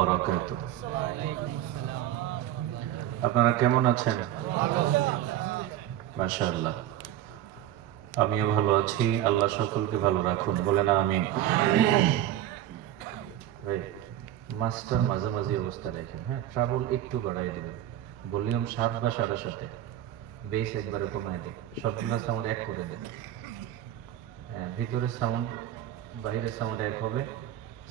বারাকাতুহু। আপনারা কেমন আছেন? মাশাআল্লাহ, আমিও ভালো আছি। আল্লাহ সকলকে ভালো রাখুন, বলেন আমিন। ভাই, মাস্টার মাঝামাঝি অবস্থা রেখেন, হ্যাঁ, ট্রাবল একটু বাড়াই দেবেন, ভলিউম 7 বা 7.5-এ, বেস একবারে কমায় দেন, সবগুলো সাউন্ড এক করে দেন। হ্যাঁ, ভিতরের সাউন্ড বাইরের সাউন্ড এক হবে,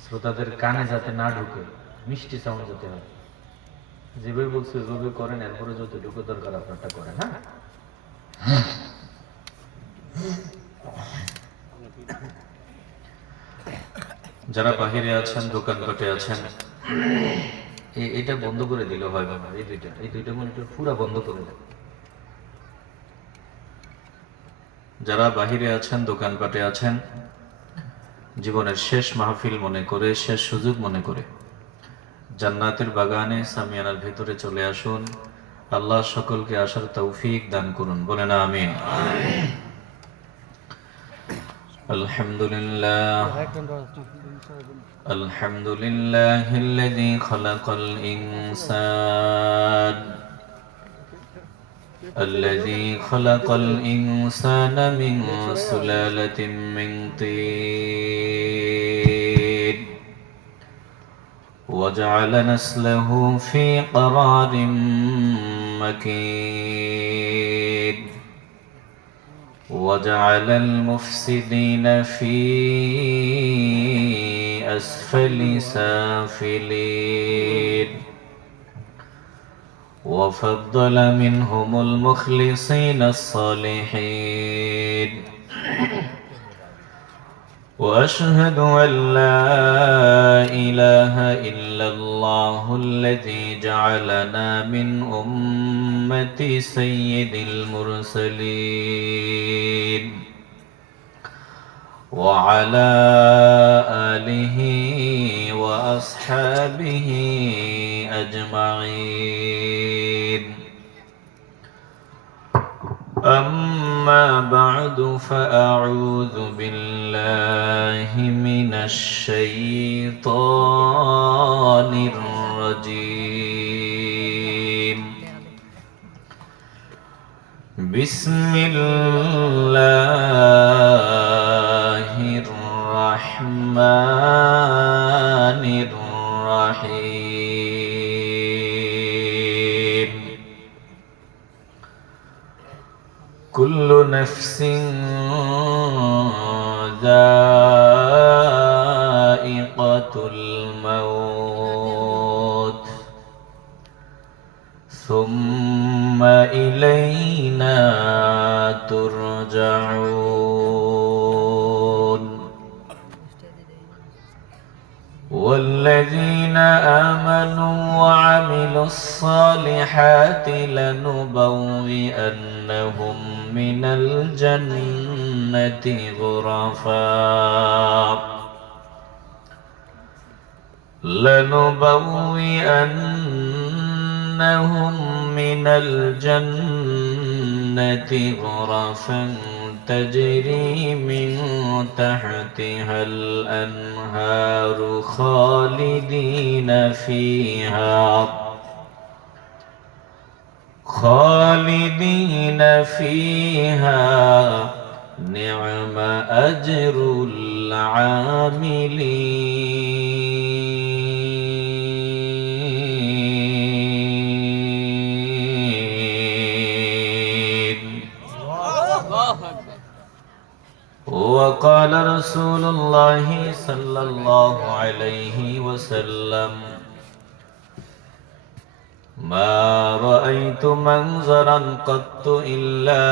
শ্রোতাদের কানে যাতে না ঢুকে, মিষ্টি সাউন্ড যাতে হয়। যেভাবে বলছে ওইভাবে করেন, এরপরে যতটুকু দরকার আপনারটা করেন। হ্যাঁ, যারা বাহিরে আছেন, দোকানপাটে আছেন, এটা বন্ধ করে দিলে হয় বাবা। এই দুইটা মনিটর পুরা বন্ধ করে দেন। যারা বাহিরে আছেন, দোকানপাটে আছেন, জীবনের শেষ মাহফিল মনে করে, শেষ সুযোগ মনে করে জান্নাতের বাগানে সামিয়ানার ভেতরে চলে আসুন। আল্লাহ সকলকে আসার তৌফিক দান করুন, বলেন আমিন। আলহামদুলিল্লাহ, আলহামদুলিল্লাহিল্লাযী খালাকাল ইনসান, الذي خلق الإنسان من سلالة من طين وجعل نسله في قرار مكين وجعل المفسدين في أسفل سافلين وفضل منهم المخلصين الصالحين وأشهد أن لا إله إلا الله الذي جعلنا من أمة سيد المرسلين وعلى آله وأصحابه أجمعين. أما بعد فأعوذ بالله من الشيطان الرجيم. بسم الله الرحمن الرحيم. كل نفس ذائقة الموت ثم إلينا ترجعون. والذين آمنوا وعملوا الصالحات لنبوئنهم من الجنة غرفا من الجنة غرفا تجري من تحتها الأنهار خالدين فيها نعم أجر العاملين. وقال رسول الله صلى الله عليه وسلم: ما رأيت منظرا قط إلا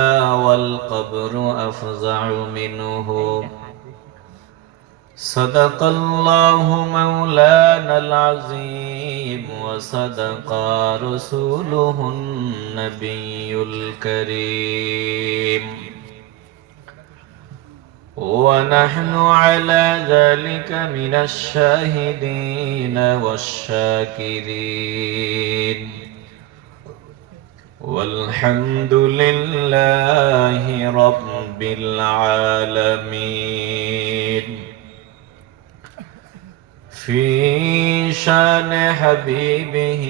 والقبر أفظع منه. صدق الله مولانا العظيم وصدق رسوله النبي الكريم. ونحن على ذلك من الشاهدين والشاكرين. والحمد لله رب العالمين. في شان حبيبه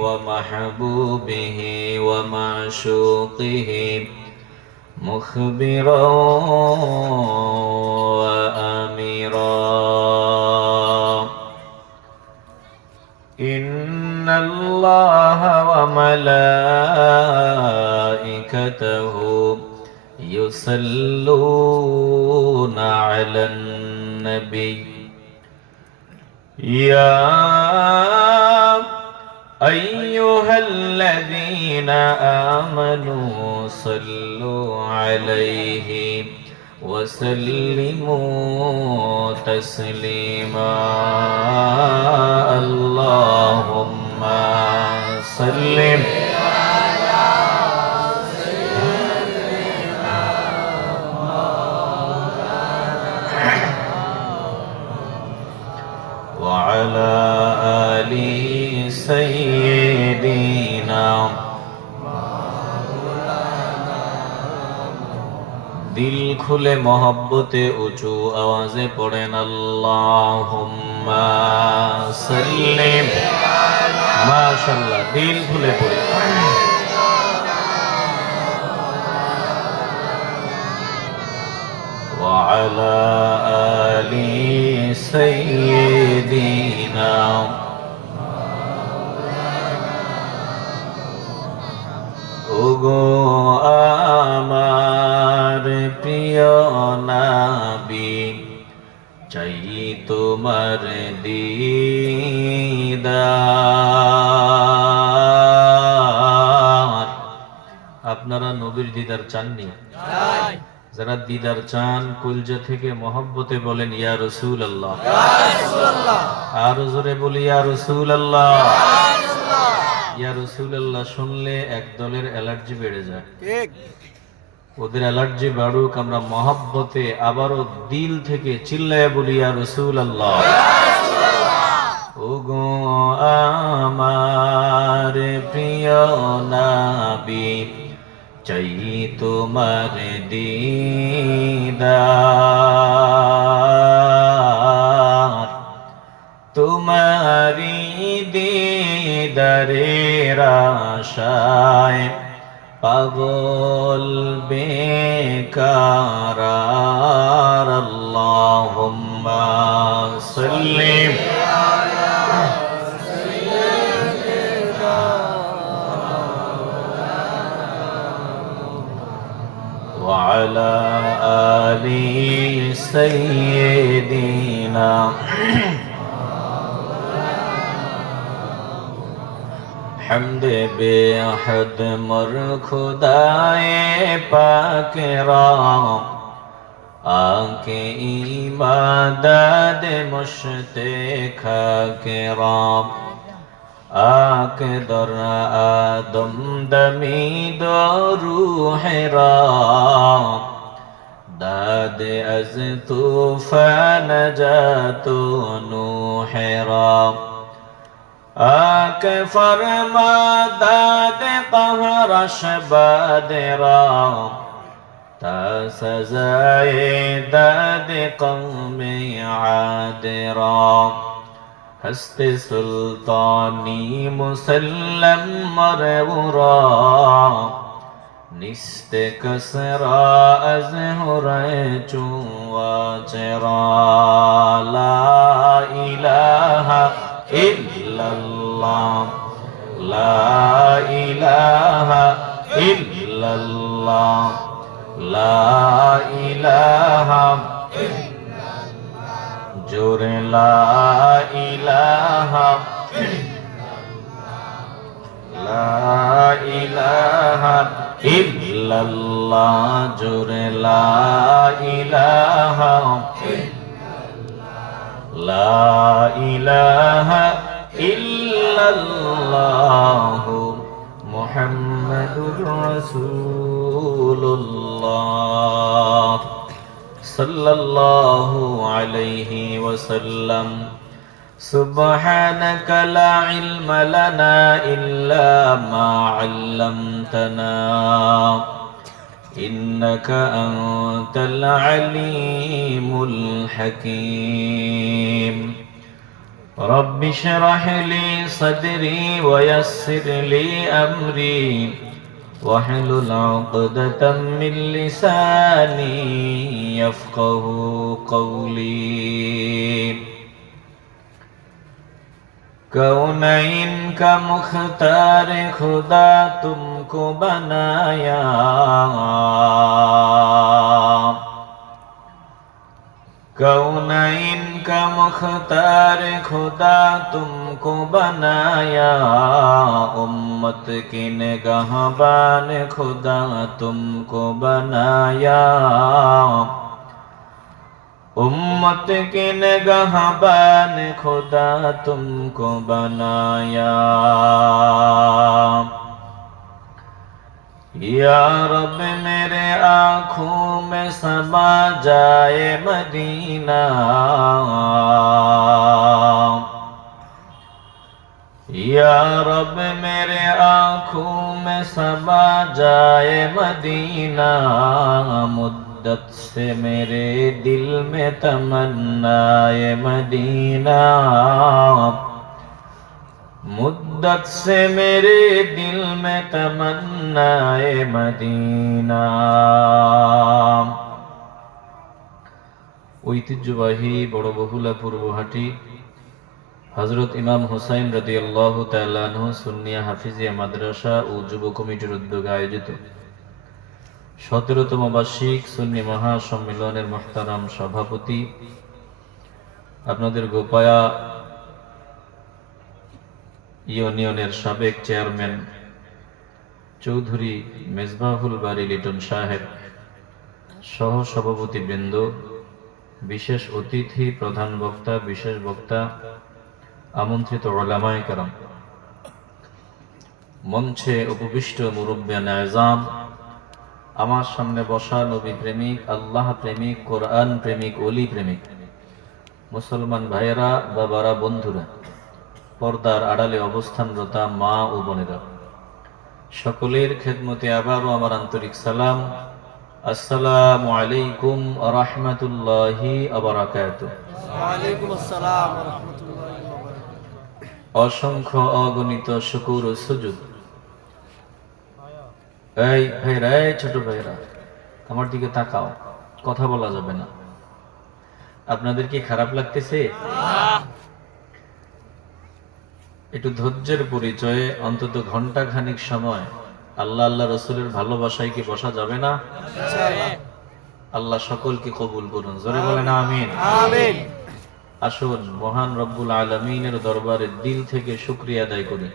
ومحبوبه ومعشوقه مخبرا وآمرا إن الله وملائكته يصلون على النبي يا أيها الذين آمنوا صلوا عليه وسلموا تسليما اللهم صل وعلى آل سيدنا दिल खुले मोहब्बते ऊंचू आवाज़े पढ़ेन अल्लाहुम्मा सल्लि माशाअल्लाह दिल खुले पढ़े وعلى آل سيدنا ওগো আমার প্রিয় নবী চাই তোমার দিদার আপনারা নবীর দিদার চাননি যারা দিদার চান কলজা থেকে মহব্বতে বলেন ইয়া রাসূলুল্লাহ ইয়া রাসূলুল্লাহ আর জোরে বলি ইয়া রাসূলুল্লাহ ইয়া রাসূলুল্লাহ শুনলে এক দলের অ্যালার্জি বেড়ে যায় ঠিক ওদের অ্যালার্জি বাড়ুক আমরা মহব্বতে আবারও দিল থেকে চিল্লায়ে বলি ইয়া রাসূলুল্লাহ ইয়া রাসূলুল্লাহ ওগো আমার প্রিয় নবী চাই তোমার দিদার তোমারি দিদারের আশায় পাগল বেকার আল্লাহুম্মা সাল্লি وعلى آل سيدنا حمد बेहद मर खुदाए पाक राम आके इबादत मुश्ते खाके राम आके दर आदम दमी दो रूह राम दाद अज तूफान जातो नूह राम आके फरमा दाद कहरश बाद राम ता सजाए दाद कौम आद राम हस्ते सुल्तानी मुसल्लम मरवरा निस्ते कसरा अज़हुरे चुवा चरा ला इलाहा इल्लल्लाह ला इलाहा इल्लल्लाह ला इलाहा जोरे ला इलाहा ला इलाहा इल्लल्लाह जोरे ला इलाहा ला इलाहा इल्लल्लाह मुहम्मदुर रसूलुल्लाह सल्लल्लाहु अलैहि वसल्लम सुब्हानक ला इल्म लना इल्ला मा अल्लमतना إنك أنت العليم الحكيم رب اشرح لي صدري ويسر لي أمري واحلل عقدة من لساني يفقه قولي कौनैन का मुख्तार खुदा तुमको बनाया कौनैन का मुख्तार खुदा तुमको बनाया उम्मत की निगाहबान खुदा तुमको बनाया उम्मत के निगाहबान खुदा तुमको बनाया या रब मेरे आँखों में समा जाए मदीना या रब मेरे आँखों में समा जाए मदीना मुद्दत से मेरे दिल में तमन्नाए मदीना मुद्दत से मेरे दिल में तमन्नाए मदीना ঐতিহ্যবাহী বড় বহুলা পূর্বহাটি হযরত ইমাম হুসাইন রাদিয়াল্লাহু তাআলা আনহু সুন্নিয়া হাফিজিয়া মাদ্রাসা ও যুব কমিটির উদ্যোগে আয়োজিত 17তম বার্ষিক সুন্নি মহাসম্মেলনের মুহতারাম সভাপতি আপনাদের গোপায়া ইউনিয়নের সাবেক চেয়ারম্যান চৌধুরী মেজবাহুল বারী লিটন সাহেব সহ সভাপতি বৃন্দ, বিশেষ অতিথি, প্রধান বক্তা, বিশেষ বক্তা, আমন্ত্রিত উলামায়ে কেরাম, মঞ্চে উপবিষ্ট মুরব্বিয়ান আযম, আমার সামনে বসা নবী প্রেমিক, আল্লাহ প্রেমিক, কোরআন প্রেমিক, ওলি প্রেমিক মুসলমান ভাইয়েরা, বাবারা, বন্ধুরা, পর্দার আড়ালে অবস্থানরতা মা ও বোনেরা, সকলের খেদমতে আবারও আমার আন্তরিক সালাম। আসসালামু আলাইকুম ওয়া রাহমাতুল্লাহি ওয়া বারাকাতুহু। ওয়া আলাইকুম আসসালাম ওয়া রাহমাতুল্লাহি ওয়া বারাকাতুহু। অসংখ্য অগণিত শুকর ও সুজুদ। এই ভাইরা, এই ছোট ভাইরা, আমার দিকে তাকাও, কথা বলা যাবে না। আপনাদের কি খারাপ লাগতেছে? একটু ধৈর্যের পরিচয়ে অন্তত ঘন্টা খানিক সময় আল্লাহ আল্লাহ রসুলের ভালোবাসায় কি বসা যাবে না? আল্লাহ সকলকে কবুল করুন, জোরে বলেন আমিন। আমিন। আসুন মহান রব্বুল আলামিনের দরবারে দিল থেকে শুকরিয়া আদায় করি,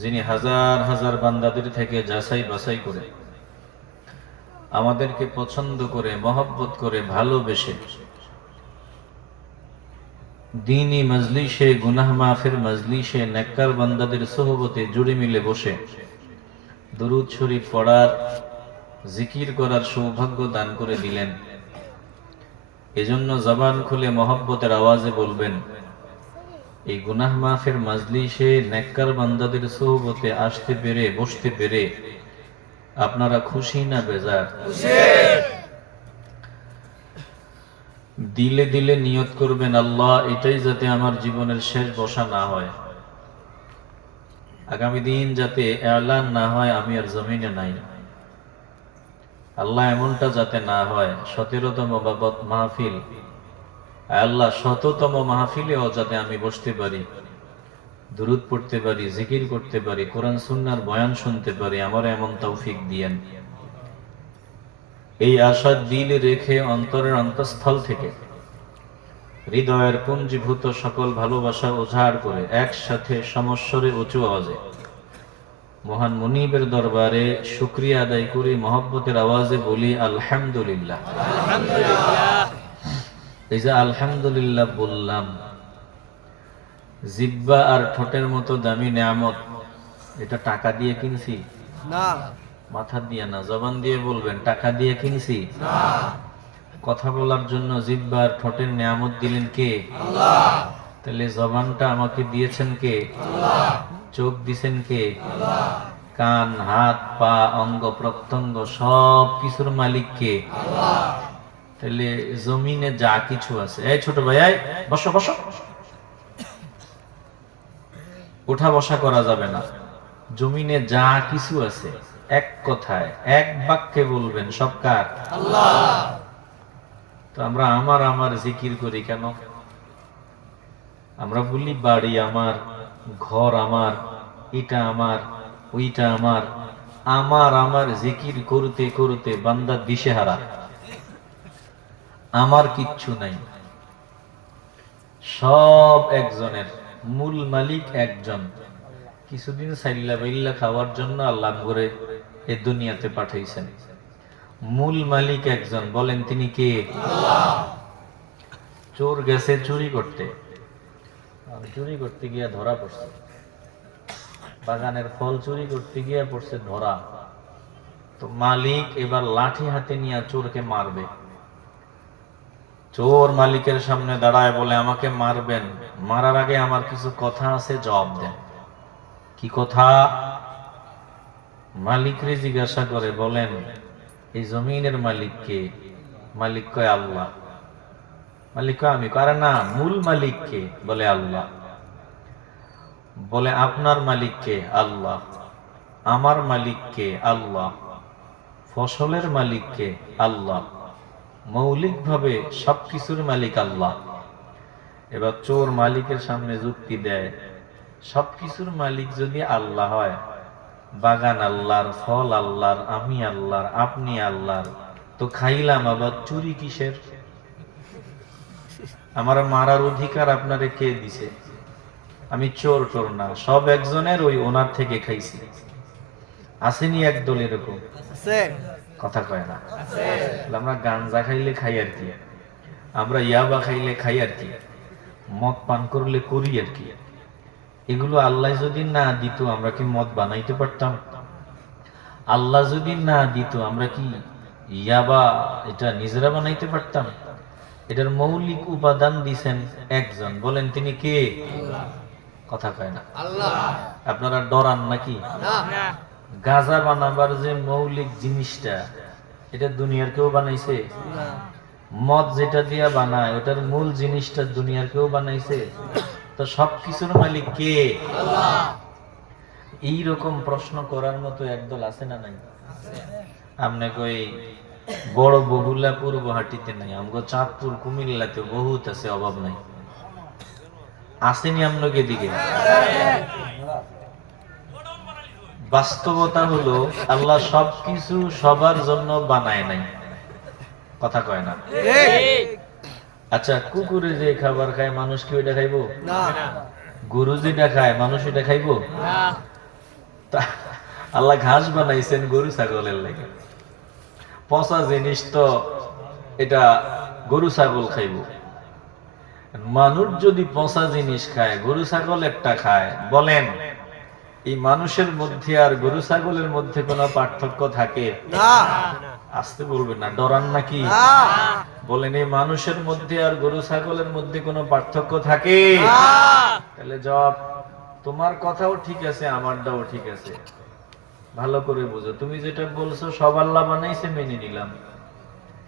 যিনি হাজার হাজার বান্দাদের থেকে যাচাই বাছাই করে আমাদেরকে পছন্দ করে, মহব্বত করে, ভালোবেসে দ্বীনি মজলিসে, গুনাহ মাফের মজলিসে নেককার বান্দাদের সোহবতে জুড়ে মিলে বসে দরুদ শরীফ পড়ার, জিকির করার সৌভাগ্য দান করে দিলেন। এজন্য জবান খুলে মহব্বতের আওয়াজে বলবেন, এই গুনাহ মাফের মজলিসে নেককার বান্দাদের সোহবতে আসতে পেরে, বসতে পেরে আপনারা খুশি না বেজার? দিলে দিলে নিয়ত করবেন, আল্লাহ এটাই যাতে আমার জীবনের শেষ বসা না হয়, আগামী দিন যাতে এলান না হয় আমি আর জমিনে নাই। আল্লাহ এমনটা যাতে না হয়। 17তম বাবত মাহফিল, আল্লাহ 100তম মাহফিলেও যাতে আমি বসতে পারি, দুরূদ পড়তে পারি, জিকির করতে পারি, কোরআন সুন্নাহর বয়ান শুনতে পারি, আমার এমন তৌফিক দিয়েন। এই আশা দিলে রেখে অন্তরের অন্তঃস্থল থেকে হৃদয়ের পুঞ্জীভূত সকল ভালোবাসা উজাড় করে একসাথে সমস্বরে উঁচু আওয়াজে মহান মুনিবের দরবারে শুকরিয়া আদায় করি, মহব্বতের আওয়াজে বলি আলহামদুলিল্লাহ। এই যে আলহামদুলিল্লাহ বললাম, জিহ্বা আর ঠোঁটের মতো দামি নিয়ামত, এটা টাকা দিয়ে কিনছি না, মাথা দিয়ে না, জবান দিয়ে বলবেন, টাকা দিয়ে কিনছি না। কথা বলার জন্য জিহ্বা আর ঠোঁটের নিয়ামত দিলেন কে? আল্লাহ। তাহলে জবানটা আমাকে দিয়েছেন কে? আল্লাহ। চোখ দিয়েছেন কে? আল্লাহ। কান, হাত, পা, অঙ্গ প্রত্যঙ্গ সব কিছুর মালিক কে? আল্লাহ। তাহলে জমিনে যা কিছু আছে, এই ছোট ভাই বসো বসো, ওঠা বসা করা যাবে না। জমিনে যা কিছু আছে এক কথায় এক বাক্যে বলবেন সব কার? আল্লাহ। তো আমরা আমার আমার জিকির করি কেন? আমরা বলি বাড়ি আমার, ঘর আমার, এটা আমার, ওইটা আমার। আমার আমার জিকির করতে করতে বান্দা দিশেহারা, আমার কিচ্ছু নাই। সব একজনের, মূল মালিক একজন। কিছুদিন সাইল্লা বাইল্লা খাওয়ার জন্য আল্লাহ করে এ দুনিয়াতে পাঠাইছেন। মূল মালিক একজন, বলেন তিনি কে? আল্লাহ। চোর গেছে চুরি করতে, চুরি করতে গিয়া ধরা পড়ছে। বাগানের ফল চুরি করতে গিয়া পড়ছে ধরা। তো মালিক এবার লাঠি হাতে নিয়ে চোরকে মারবে। চোর মালিকের সামনে দাঁড়ায় বলে, আমাকে মারবেন, মারার আগে আমার কিছু কথা আছে, জবাব দেন। কি কথা? মালিকরে জিজ্ঞাসা করে, বলেন এই জমিনের মালিক কে? মালিক কয় আল্লাহ। মালিক কয় আমি। কারে না, মূল মালিক কে? বলে আল্লাহ। বলে আপনার মালিক কে? আল্লাহ। আমার মালিক কে? আল্লাহ। ফসলের মালিক কে? আল্লাহ। মৌলিকভাবে সবকিছুর মালিক আল্লাহ। এবার চোর মালিকের সামনে যুক্তি দেয়, সবকিছুর মালিক যদি আল্লাহ হয়, বাগান আল্লাহর, ফল আল্লাহর, আমি আল্লাহর, আপনি আল্লাহর, তো খাইলাম আবার চুরি কিসের? আমার মারার অধিকার আপনারে কে দিছে? আমি চোর টোর না, সব একজনের, ওই ওনার থেকে খাইছি। আসেনি একদল এরকম? কথা কয় না। আমরা গাঞ্জা খাইলে খাই আর কি, আমরা ইয়াবা খাইলে খাই আর কি, মদ পান করলে করি আর কি। এগুলো আল্লাহ যদি না দিত আমরা কি মদ বানাইতে পারতাম? আল্লাহ যদি না দিত আমরা কি ইয়াবা এটা নিজেরা বানাইতে পারতাম? এটার মৌলিক উপাদান দিছেন একজন, বলেন তিনি কে? আল্লাহ। কথা কয় না। আল্লাহ। আপনারা ডরান নাকি? না। গাঁজা বানাবার যে মৌলিক জিনিসটা, এটা দুনিয়ার কেউ বানাইছে? না। মদ যেটা দিয়া বানায় ওটার মূল জিনিসটা দুনিয়ার কেউ বানাইছে? তো সবকিছুর মালিক কে? আল্লাহ। এইরকম প্রশ্ন করার মতো একদল আছে না নাই? আমনে কই বড় বহুলাপুর গুয়াহাটিতে নাই, আমগো চাঁদপুর কুমিল্লাতে বহুত আছে, অভাব নাই। আসেনি আমনকে দিকে? বাস্তবতা হলো আল্লাহ সবকিছু সবার জন্য বানায় নাই। কথা কয় না। আচ্ছা, কুকুরে যে খাবার খায় মানুষ কি ওইটা খাইবো? না। গরু যেটা খায় মানুষ এটা খাইবো? না। আল্লাহ ঘাস বানাইছেন গরু ছাগলের লাগে। পচা জিনিস তো এটা গরু ছাগল খাইব। মানুষ যদি পচা জিনিস খায়, গরু ছাগল একটা খায়, বলেন এই মানুষের মধ্যে আর গরু ছাগলের মধ্যে কোনো পার্থক্য থাকে? না। আসতে বলবেন না, ডরান নাকি? বলেন এই মানুষের মধ্যে আর গরু ছাগলের মধ্যে কোনো পার্থক্য থাকে? তাহলে জবাব, তোমার কথাও ঠিক আছে, আমারটাও ঠিক আছে। ভালো করে বুঝো, তুমি যেটা বলছো সব আল্লাহ বানাইছে মেনে নিলাম,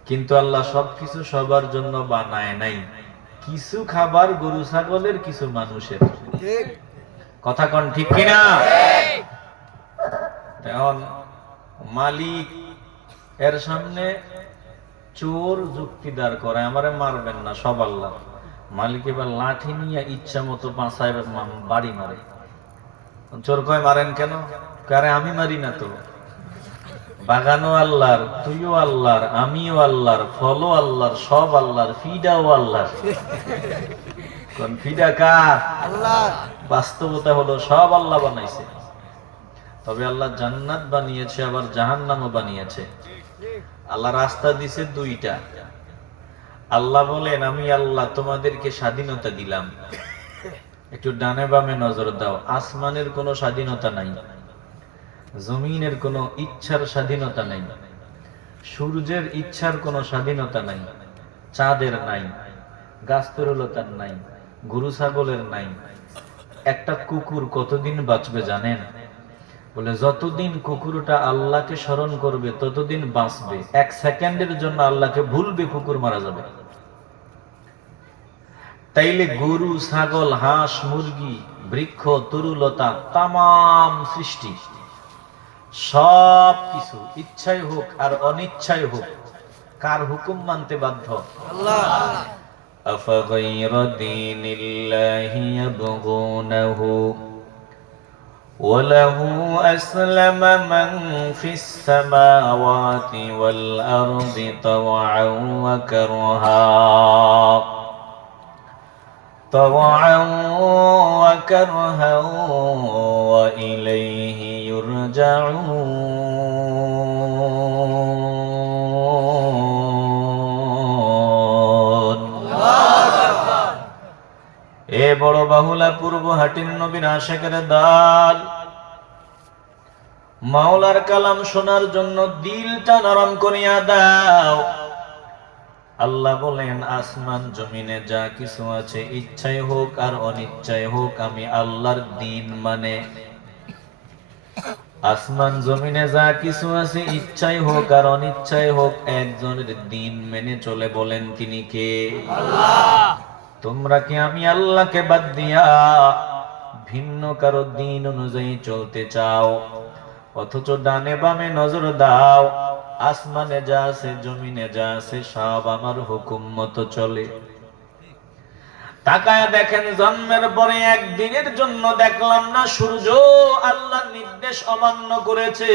কিন্তু আল্লাহ সবকিছু সবার জন্য বানায় নাই। কিছু খাবার গরু ছাগলের, কিছু মানুষের। কথা কন ঠিক কিনা? এখন মালিক এর সামনে চোর যুক্তিদার করে, আমারে মারবেন না, সব আল্লাহ। মালিক এবার লাঠি নিয়ে ইচ্ছা মতো বাঁচায় বাড়ি মারে। চোর কয় মারেন কেন? কারে আমি মারি না তো, বাগানও আল্লাহর, তুইও আল্লাহর, আমিও আল্লাহর, ফলও আল্লাহর, সব আল্লাহর, ফিডাও আল্লাহর। কোন ফিডা কার? আল্লাহ। বাস্তবতা হলো সব আল্লাহ বানাইছে। তবে আল্লাহ জান্নাত বানিয়েছে, আবার জাহান্নামও বানিয়েছে। আল্লাহ রাস্তা দিছে দুইটা। আল্লাহ বলেন, আমি আল্লাহ তোমাদেরকে স্বাধীনতা দিলাম। একটু ডানে বামে নজর দাও, আসমানের কোনো স্বাধীনতা নাই, জমিনের কোনো ইচ্ছার স্বাধীনতা নাই, সূর্যের ইচ্ছার কোনো স্বাধীনতা নাই, চাঁদের নাই, গাছতরুলতার নাই, গরু ছাগলের নাই। একটা কুকুর কতদিন বাঁচবে জানেন? বলে যতদিন কুকুরটা আল্লাহকে স্মরণ করবে ততদিন বাঁচবে। 1 সেকেন্ডের জন্য আল্লাহকে ভুলবে, কুকুর মারা যাবে। তাইলে গরু, ছাগল, হাঁস, মুরগি বৃক্ষ, তরুলতা, তামাম সৃষ্টি সব কিছু ইচ্ছাই হোক আর অনিচ্ছাই হোক কার হুকুম মানতে বাধ্য? আল্লাহ। আফাগাইরা দীনিল্লাহি ইয়াবগুনাহু ওয়ালাহু আসলামা মান ফিস সামাওয়াতি ওয়াল আরদি তাওআন ওয়া কারহা وكرها وإليه يرجعون এ বড় বাহুলা পূর্ব হাটির নবীর আশিকের দল, মাওলার কালাম শোনার জন্য দিলটা নরম করিয়া দাও। আল্লাহ বলেন, আসমান জমিনে যা কিছু আছে, ইচ্ছাই হোক আর অনিচ্ছাই হোক, আমি আল্লাহর দ্বীন মানে। আসমান জমিনে যা কিছু আছে, ইচ্ছাই হোক আর অনিচ্ছাই হোক, একজনের দ্বীন মেনে চলে। বলেন তিনি কে? আল্লাহ। তোমরা কি আমি আল্লাহকে বাদ দিয়া ভিন্ন কারো দ্বীন অনুযায়ী চলতে চাও? অথচ ডানে বামে নজর দাও, আসমানে যা আছে জমিনে যা আছে সব আমার হুকুম মতো চলে। তাকায় দেখেন, জন্মের পরে একদিনের জন্য দেখলাম না সূর্য আল্লাহর নির্দেশ অমান্য করেছে।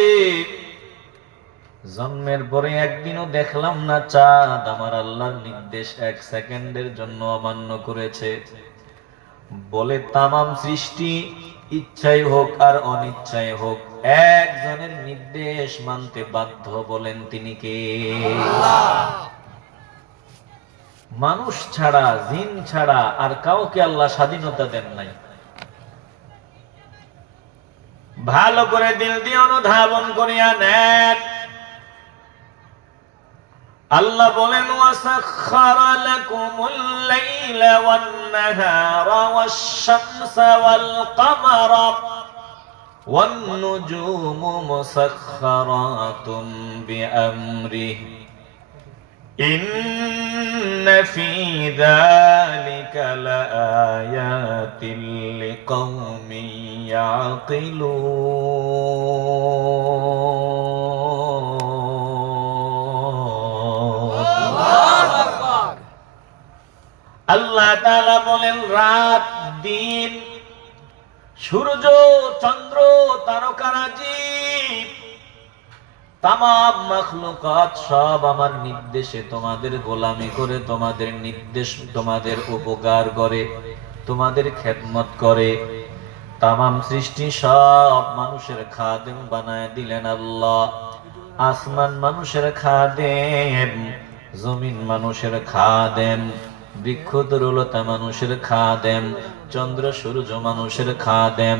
জন্মের পরে একদিনও দেখলাম না চাঁদ আমার আল্লাহর নির্দেশ এক সেকেন্ডের জন্য অমান্য করেছে। বলে তামাম সৃষ্টি ইচ্ছাই হোক আর অনিচ্ছাই হোক একজনের নির্দেশ মানতে বাধ্য। বলেন তিনি কে? আল্লাহ। মানুষ ছাড়া, জিন ছাড়া আর কাউকে আল্লাহ স্বাধীনতা দেন নাই। ভালো করে দিল দিয়ে অনুধাবন করিয়া নেন। আল্লাহ বলেন, ওয়াসাখখারা লাকুমুল লাইলা ওয়ান নাহারা ওয়াশ-শামসা ওয়াল কামারা ওয়ান নুজুমু মুসাখখারাতুম বিআমরিহি ইন্না ফী যালিকা লাআয়াতিন লিকাওমিন ইয়াকিলুন। আল্লাহ তাআলা বলেন, রাত দিন, সূর্য চন্দ্র তারকারাজি তামাম মাখলুকাত সব আমার নির্দেশে তোমাদের গোলামি করে, তোমাদের নির্দেশ, তোমাদের উপকার করে, তোমাদের খেদমত করে। তামাম সৃষ্টি সব মানুষের খাদেম বানায় দিলেন আল্লাহ। আসমান মানুষের খাদেম, জমিন মানুষের খাদেম, বৃক্ষ তরুলতা মানুষের খাদেম, চন্দ্র সূর্য মানুষের খাদেম,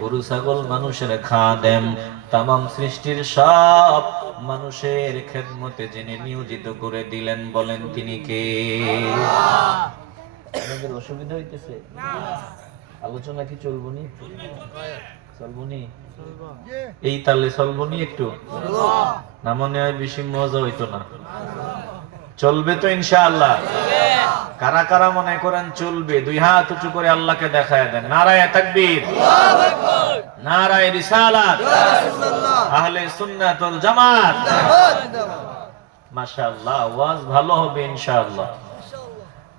গরু ছাগল মানুষের খাদেম। তামাম সৃষ্টির সব মানুষের খেদমতে যিনি নিয়োজিত করে দিলেন, বলেন তিনি কে? আপনাদের অসুবিধা হইতেছে? আলোচনা কি চলবনি? চলবনি? এই তালে চলবনি একটু? না মনে হয় বেশি মজা হইতো না? চলবে তো ইনশাআল্লাহ? কারা কারা মনে করেন চলবে? দুই হাত উঁচু করে আল্লাহকে দেখায় দেন। নারায়ে তাকবীর, আল্লাহু আকবার, নারায়ে রিসালাত, ইয়া রাসূলুল্লাহ, আহলে সুন্নাত ওয়াল জামাত। মাশাআল্লাহ, আওয়াজ ভালো হবে ইনশাআল্লাহ।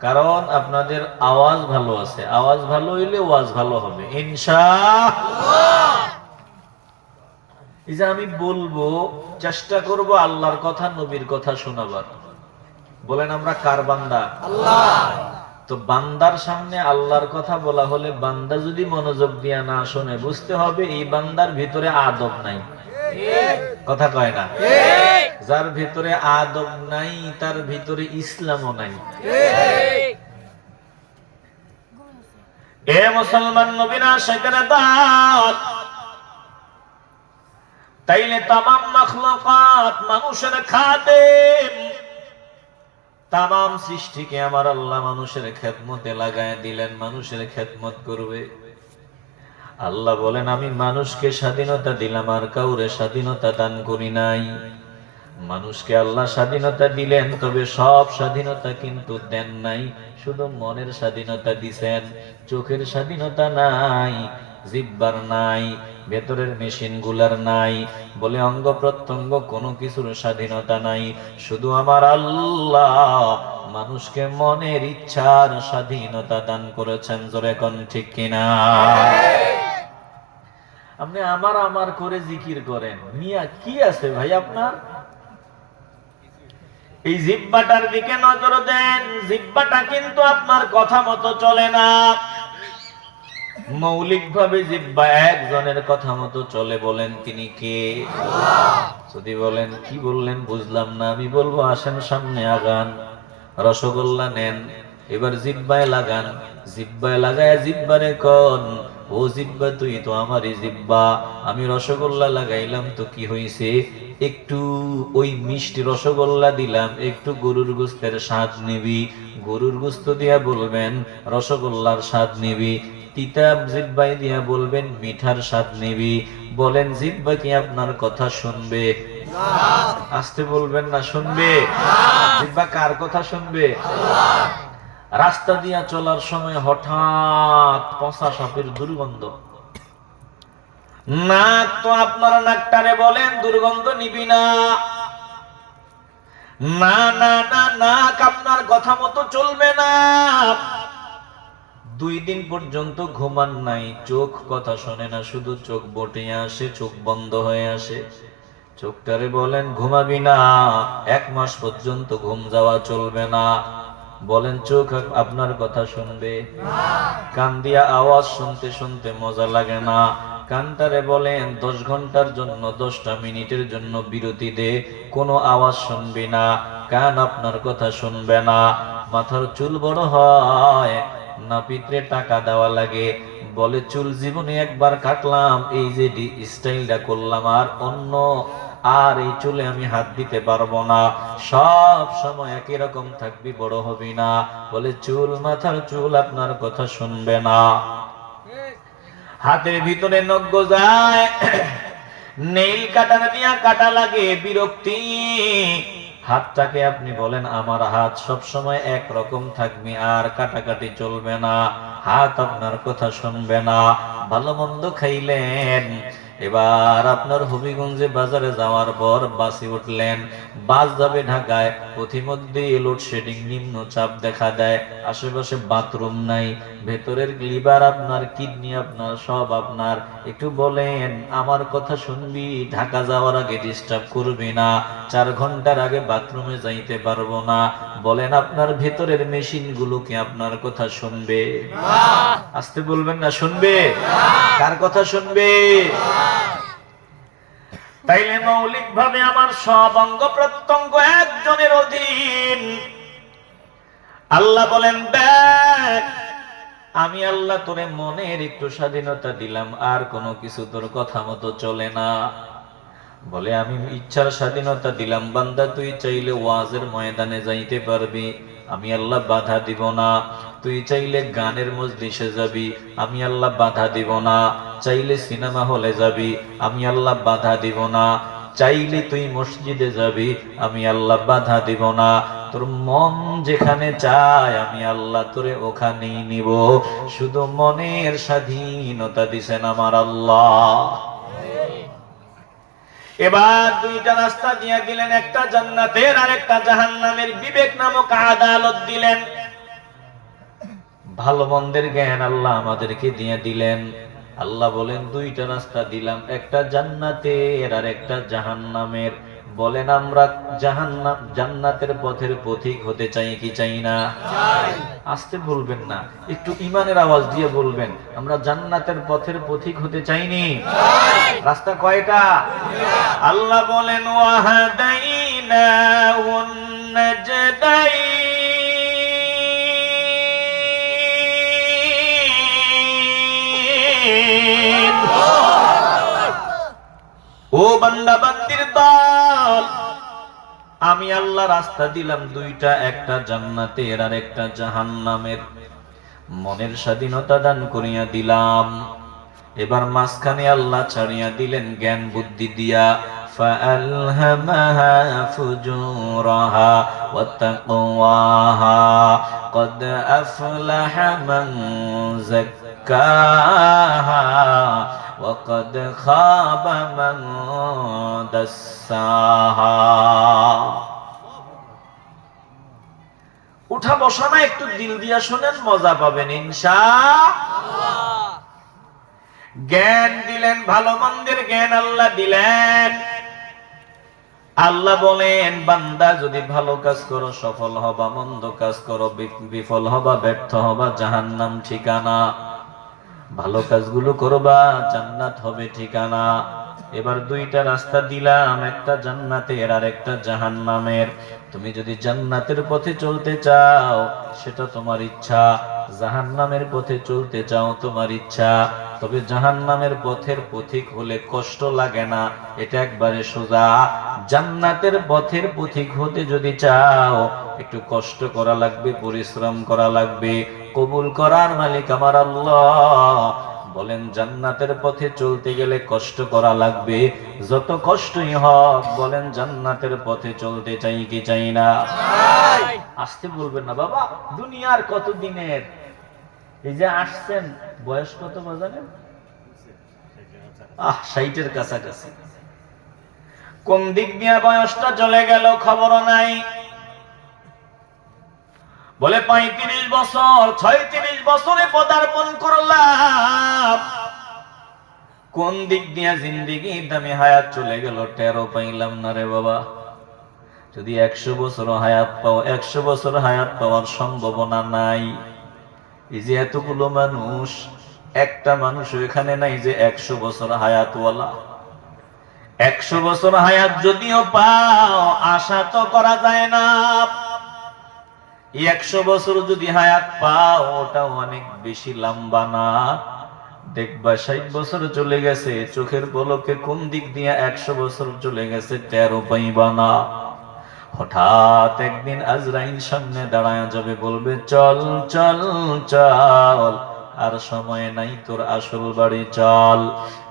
কারণ আপনাদের আওয়াজ ভালো আছে, আওয়াজ ভালো হইলে ওয়াজ ভালো হবে ইনশাআল্লাহ। এই যে আমি বলবো, চেষ্টা করব আল্লাহর কথা নবীর কথা শোনাবার। বলেন আমরা কার বান্দা? আল্লাহ। তো বান্দার সামনে আল্লাহর কথা বলা হলে বান্দা যদি মনোযোগ দিয়া না শোনে, বুঝতে হবে এই বান্দার ভিতরে আদব নাই। কথা কয় না? যার ভিতরে আদব নাই তার ভিতরে ইসলামও নাই। এ মুসলমান নবীনা সেখানে দাঁত, তাইলে তামাম মাখলুকাত মানুষের খাদেম, তামাম সৃষ্টিকে আমার আল্লাহ মানুষের খেদমতে লাগায় দিলেন, মানুষের খেদমত করবে। আল্লাহ বলেন, আমি মানুষকে স্বাধীনতা দিলাম আর কাউরে স্বাধীনতা দান করি নাই। মানুষকে আল্লাহ স্বাধীনতা দিলেন, তবে সব স্বাধীনতা কিন্তু দেন নাই, শুধু মনের স্বাধীনতা দিছেন। চোখের স্বাধীনতা নাই, জিহ্বার নাই, ভেতরের মেশিন গুলার নাই, বলে অঙ্গ প্রত্যঙ্গ কোনো কিছুর স্বাধীনতা নাই। শুধু আমার আল্লাহ মানুষকে মনের ইচ্ছার স্বাধীনতা দান করেছেন। জোরে কোন ঠিক কিনা? আপনি আমার আমার করে জিকির করেন, মিয়া কি আছে ভাই আপনার? এই জিহ্বাটার দিকে নজর দেন। জিহ্বাটা কিন্তু আপনার কথা মতো চলে না। মৌলিকভাবে জিহ্বা একজনের কথা মতো চলে। বলেন তিনি কে? যদি বলেন কি বললেন বুঝলাম না, আমি বলবো আসেন সামনে আগান, রসগোল্লা নেন, এবার জিহ্বায় লাগান। জিহ্বায় লাগায় জিহ্বারে কোন, ও জিহ্বা তুই তো আমারই জিহ্বা, আমি রসগোল্লা লাগাইলাম তো কি হইছে, একটু ওই মিষ্টি রসগোল্লা দিলাম, একটু গরুর গোস্তের স্বাদ নিবি। গরুর গোস্ত দিয়া বলবেন রসগোল্লার স্বাদ নিবি। তিতা জিহ্বাই দিয়া বলবেন মিঠার স্বাদ নিবি। বলেন জিহ্বা কি আপনার কথা শুনবে? আসতে বলবেন না, শুনবে? জিহ্বা কার কথা শুনবে? রাস্তা দিয়া চলার সময় হঠাৎ পচা সাপের দুর্গন্ধ, নাক তো আপনার নাকটারে বলেন দুর্গন্ধ নিবি না। না না না, নাক আপনার কথা মতো চলবে না। 2 দিন পর্যন্ত ঘুমান নাই, চোখ কথা শোনে না, শুধু চোখ বটে আসে, চোখ বন্ধ হয়ে আসে। চোখটারে বলেন ঘুমাবি না, 1 মাস পর্যন্ত ঘুম যাওয়া চলবে না। বলেন চোখ আপনার কথা শুনবে? কান দিয়া আওয়াজ শুনতে শুনতে মজা লাগে না, কানটারে বলেন 10 ঘন্টার জন্য 10টা মিনিটের জন্য বিরতি দে, কোনো আওয়াজ শুনবি না, কান আপনার কথা শুনবে না। মাথার চুল বড় হয়, নাপিতরে টাকা দেওয়া লাগে, বলে চুল জীবনে একবার কাটলাম, এই যে স্টাইলটা করলাম আর অন্য আর এই চুলে আমি হাত দিতে পারবো না, সব সময় একই রকম থাকবি, বড় হবি না। বলে চুল, মাথার চুল আপনার কথা শুনবে না। হাতের ভিতরে নখ গজায়, নেইল কাটার দিয়া কাটা লাগে, বিরক্তি। হাতটাকে আপনি বলেন আমার হাত সব সময় একরকম থাকবে, আর কাটাকাটি চলবে না, হাত আপনার কথা শুনবে না। ভালো মন্দ খাইলেন, এবার আপনার হবিগঞ্জে বাজারে যাওয়ার পর বাসে উঠলেন, বাস যাবে ঢাকায়, পথিমধ্যে লোডশেডিং, নিম্নচাপ দেখা দেয়, আশেপাশে বাথরুম নাই, ভেতরের লিভার আপনার, কিডনি আপনার, সব আপনার। একটু বলেন আমার কথা শুনবি, ঢাকা যাওয়ার আগে ডিস্টার্ব করবি না, 4 ঘন্টার আগে বাথরুমে যাইতে পারবো না। বলেন আপনার ভেতরের মেশিন গুলোকে আপনার কথা শুনবে? আসতে বলবেন না, শুনবে? কার কথা শুনবে? তাইলে মৌলিক ভাবে আমার সব অঙ্গ প্রত্যঙ্গ একজনের অধীন। আল্লাহ বলেন দেখ, আমি আল্লাহ তোরে মনের একটু স্বাধীনতা দিলাম, আর কোনো কিছু তোর কথা মতো চলে না। বলে আমি ইচ্ছার স্বাধীনতা দিলাম, বান্দা তুই চাইলে ওয়াজের ময়দানে যাইতে পারবি, আমি আল্লাহ বাধা দিব না। তুই চাইলে গানের মজলিসে যাবি, আমি আল্লাহ বাধা দিব না। চাইলে সিনেমা হলে যাবি, আমি আল্লাহ বাধা দিব না। চাইলে তুই মসজিদে যাবি, আমি আল্লাহ বাধা দিব না। তোর মন যেখানে চায় আমি আল্লাহ তোরে ওখানেই নিব। শুধু মনের স্বাধীনতা দিছেন আমার আল্লাহ। এবার 2টা রাস্তা দিয়ে দিলেন, একটা জান্নাতের আর একটা জাহান্নামের। বিবেক নামক আদালত দিলেন, ভালো মন্দের জ্ঞান আল্লাহ আমাদেরকে দিয়ে দিলেন। আল্লাহ বলেন 2টা রাস্তা দিলাম, একটা জান্নাতের আর একটা জাহান্নামের। বলেন আমরা জান্নাতের পথের পথিক হতে চাই কি চাই না? আসতে বলবেন না, একটু ইমানের আওয়াজ দিয়ে বলবেন, আমরা জান্নাতের পথের পথিক হতে চাইনি? রাস্তা কয়টা? আল্লাহ বলেন ওয়াহাদাইনাহুন নাজদাইন। ও বান্দা বান্দির দল, আমি আল্লাহ রাস্তা দিলাম 2টা, একটা জান্নাতের আর একটা জাহান্নামের। মনের স্বাধীনতা দান করিয়া দিলাম। এবার মাঝখানে আল্লাহ ছাড়িয়া দিলেন জ্ঞান বুদ্ধি দিয়া। فألهمها فجورها وتقواها قد أفلح من زكاها وقد خاب من دساها। উঠা বসা না, একটু দিল দিয়া শোনেন, মজা পাবেন ইনশাআল্লাহ। জ্ঞান দিলেন, ভালো মন্দের জ্ঞান আল্লাহ দিলেন। আল্লাহ বলেন, বান্দা যদি ভালো কাজ করো সফল হবা, মন্দ কাজ করো বিফল হবা, ব্যর্থ হবা, জাহান্নাম ঠিকানা। ভালো কাজগুলো করবা, জান্নাত হবে ঠিকানা। এবার দুইটা রাস্তা দিলাম, একটা জান্নাতের আর একটা জাহান্নামের। তুমি যদি জান্নাতের পথে চলতে চাও সেটা তোমার ইচ্ছা, জাহান্নামের পথে চলতে চাও তোমার ইচ্ছা। তবে জাহান্নামের পথের পথিক হলে কষ্ট লাগে না, এটা একবারে সোজা। জান্নাতের পথের পথিক হতে যদি চাও একটু কষ্ট করা লাগবে, পরিশ্রম করা লাগবে। কবুল করার মালিক আমার আল্লাহ বলেন, জান্নাতের পথে চলতে গেলে কষ্ট করা লাগবে। যত কষ্টই হোক বলেন, জান্নাতের পথে চলতে চাই কি চাই না? আসতে বলবেন না বাবা, দুনিয়ার কত দিনের। এই যে আসছেন, বয়স কত বাজারেন? 60-এর কাছাকাছি। কোন দিক দিয়ে বয়সটা চলে গেল খবরও নাই। বলে 35 বছর, 36 বছরে পদার্পণ করলাম। কোন দিক দিয়ে জিন্দেগি দামি হায়াত চলে গেল টেরও পাইলাম না রে বাবা। যদি 100 বছর হায়াত পাও, 100 বছর হায়াত পাওয়ার সম্ভাবনা নাই। এই যে এতগুলো মানুষ, একটা মানুষ এখানে নাই যে 100 বছর হায়াতওয়ালা। 100 বছর হায়াত যদিও পাও, আশা তো করা যায় না। 100 বছর যদি হায়াত পাও, ওটা অনেক বেশি লম্বা না। দেখবা 60 বছর চলে গেছে, চোখের পলকে কোন দিক দিয়ে 100 বছর চলে গেছে টেরও পাইবা না। হঠাৎ একদিন আজরাইল সামনে দাঁড়ায় যাবে, বলবে চল চল চল, আর সময় নাই তোর আসল বাড়ি চল।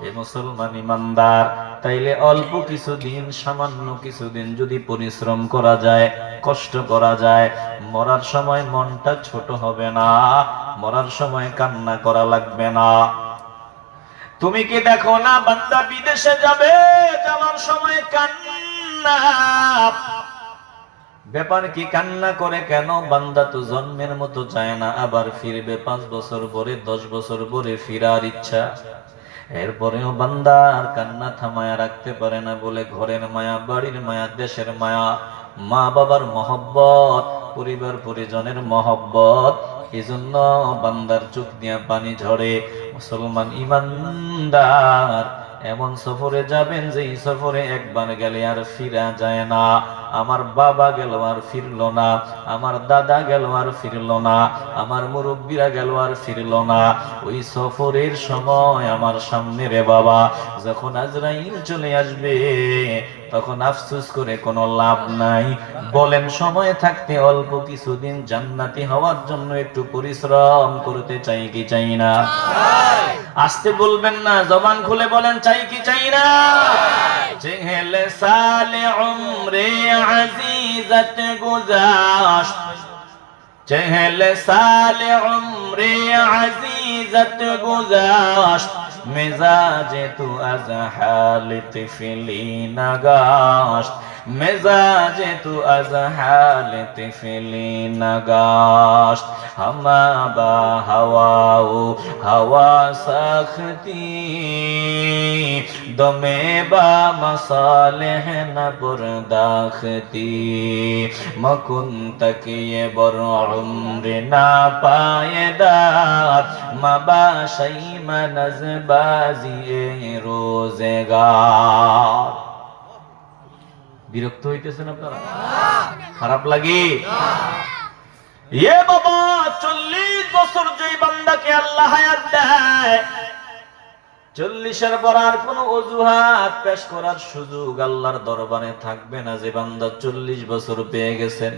এ মুসলমান ইমানদার, তাইলে অল্প কিছুদিন, সামান্য কিছুদিন যদি পরিশ্রম করা যায়, কষ্ট করা যায়, মরার সময় মনটা ছোট হবে না, মরার সময় কান্না করা লাগবে না। তুমি কি দেখো না, বান্দা বিদেশে যাবে, যাওয়ার সময় কান্না। ব্যাপার কি, কান্না করে কেন? বান্দা তো জন্মের মতো চায় না, আবার ফিরবে 5 বছর পরে, 10 বছর পরে ফিরার ইচ্ছা। এরপরেও বান্দা আর কান্না থামায়া রাখতে পারে না। বলে ঘরের মায়া, বাড়ির মায়া, দেশের মায়া, মা বাবার মহব্বত, পরিবার পরিজনের মহব্বত, এজন্য বান্দার চোখ দিয়া পানি ঝরে। মুসলমান ইমানদার, এমন সফরে যাবেন যে এই সফরে একবার গেলে আর ফিরা যায় না। আমার বাবা গেল আর ফিরল না, আমার দাদা গেল আর ফিরল না, আমার মুরব্বীরা গেল আর ফিরল না। ওই সফরের সময় আমার সামনে রে বাবা, যখন আজরাইল চলে আসবে, তখন আফসোস করে কোনো লাভ নাই। বলেন, সময় থাকতে অল্প কিছুদিন জান্নাতি হওয়ার জন্য একটু পরিশ্রম করতে চাই কি চাই না? আসতে বলবেন না, জবান খুলে বলেন, চাই কি চাই না? চেহেলে সালে উমরে আজিজত গুজাশত, চেহেলে সালে উমরে আজিজত গুজাশত, মিজাজে তু আজ হাল তিফলি নগাশত, মিজাজে তু আজ হাল তিফলি নগাশত। হামা বা হাওয়াও হাওয়া সাখতি, দমে বা মসালেহ না বরদাখতি, মকুন তকিয়ে বর উমরে না পায়েদার, মাবা শাইমা নজবাজি রোজগার। বিরক্ত হইতেছেন আপনারা? খারাপ লাগে? এ বাবা, 40 বছর যেই বান্দাকে আল্লাহ হায়াত দেয়, 40-এর পর আর কোনো অজুহাত পেশ করার সুযোগ আল্লাহর দরবারে থাকবে না। যে বান্দা 40 বছর পেয়ে গেছেন,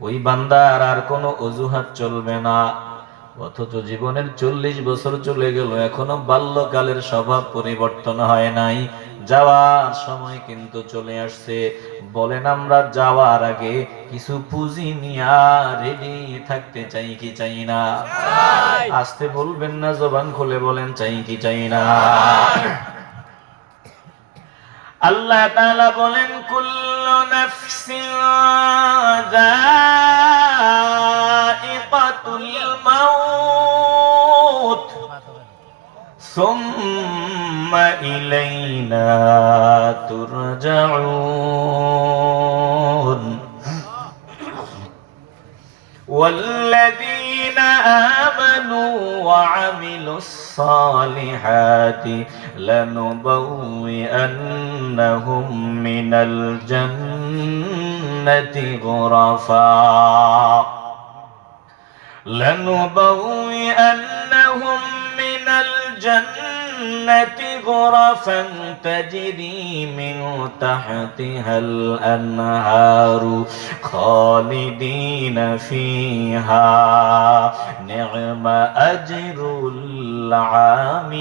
ওই বান্দার আর কোনো অজুহাত চলবে না। অথচ জীবনের 40 বছর চলে গেল, এখনো বাল্যকালের স্বভাব পরিবর্তন হয় নাই। যাওয়ার সময় কিন্তু চলে আসছে। বলেন, আমরা যাওয়ার আগে কিছু পুঁজি নিয়া রেডি থাকতে চাই কি চাই না? আসতে বলবেন না, জবান খুলে বলেন, চাই কি চাই না? আল্লাহ তাআলা বলেন, কুল্লু নাফসিন যায়িকাতুল মাউত সুম্মা ইলাইনা তুরজাউন والذين آمنوا وعملوا الصالحات لنبوئنهم من الجنة غرفا لنبوئنهم من الجنة غرفا تجري من تحتها الأنهار خالدين فيها نعم أجر العاملين।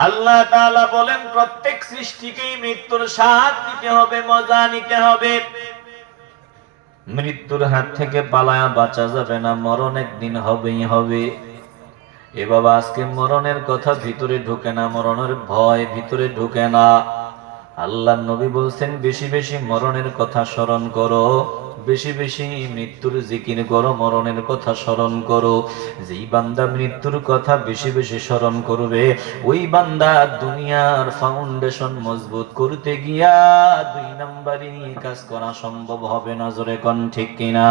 আল্লাহ তাআলা বলেন, প্রত্যেক সৃষ্টিকেই মৃত্যুর স্বাদ নিতে হবে, মজা নিতে হবে। মৃত্যুর হাত থেকে পালায়া বাঁচা যাবে না, মরণ একদিন হবেই হবে। এ বাবা, আজকে মরণের কথা ভিতরে ঢুকে না, মরণের ভয় ভিতরে ঢুকে না। আল্লাহর নবী বলছেন, বেশি বেশি মরণের কথা স্মরণ করো, বেশি বেশি মৃত্যুর জিকির করো, মরণের কথা স্মরণ করো। যেই বান্দা মৃত্যুর কথা বেশি বেশি স্মরণ করবে, ওই বান্দা দুনিয়ার ফাউন্ডেশন মজবুত করতে গিয়া 2 নাম্বারি কাজ করা সম্ভব হবে না। জোরে কোন ঠিক কিনা?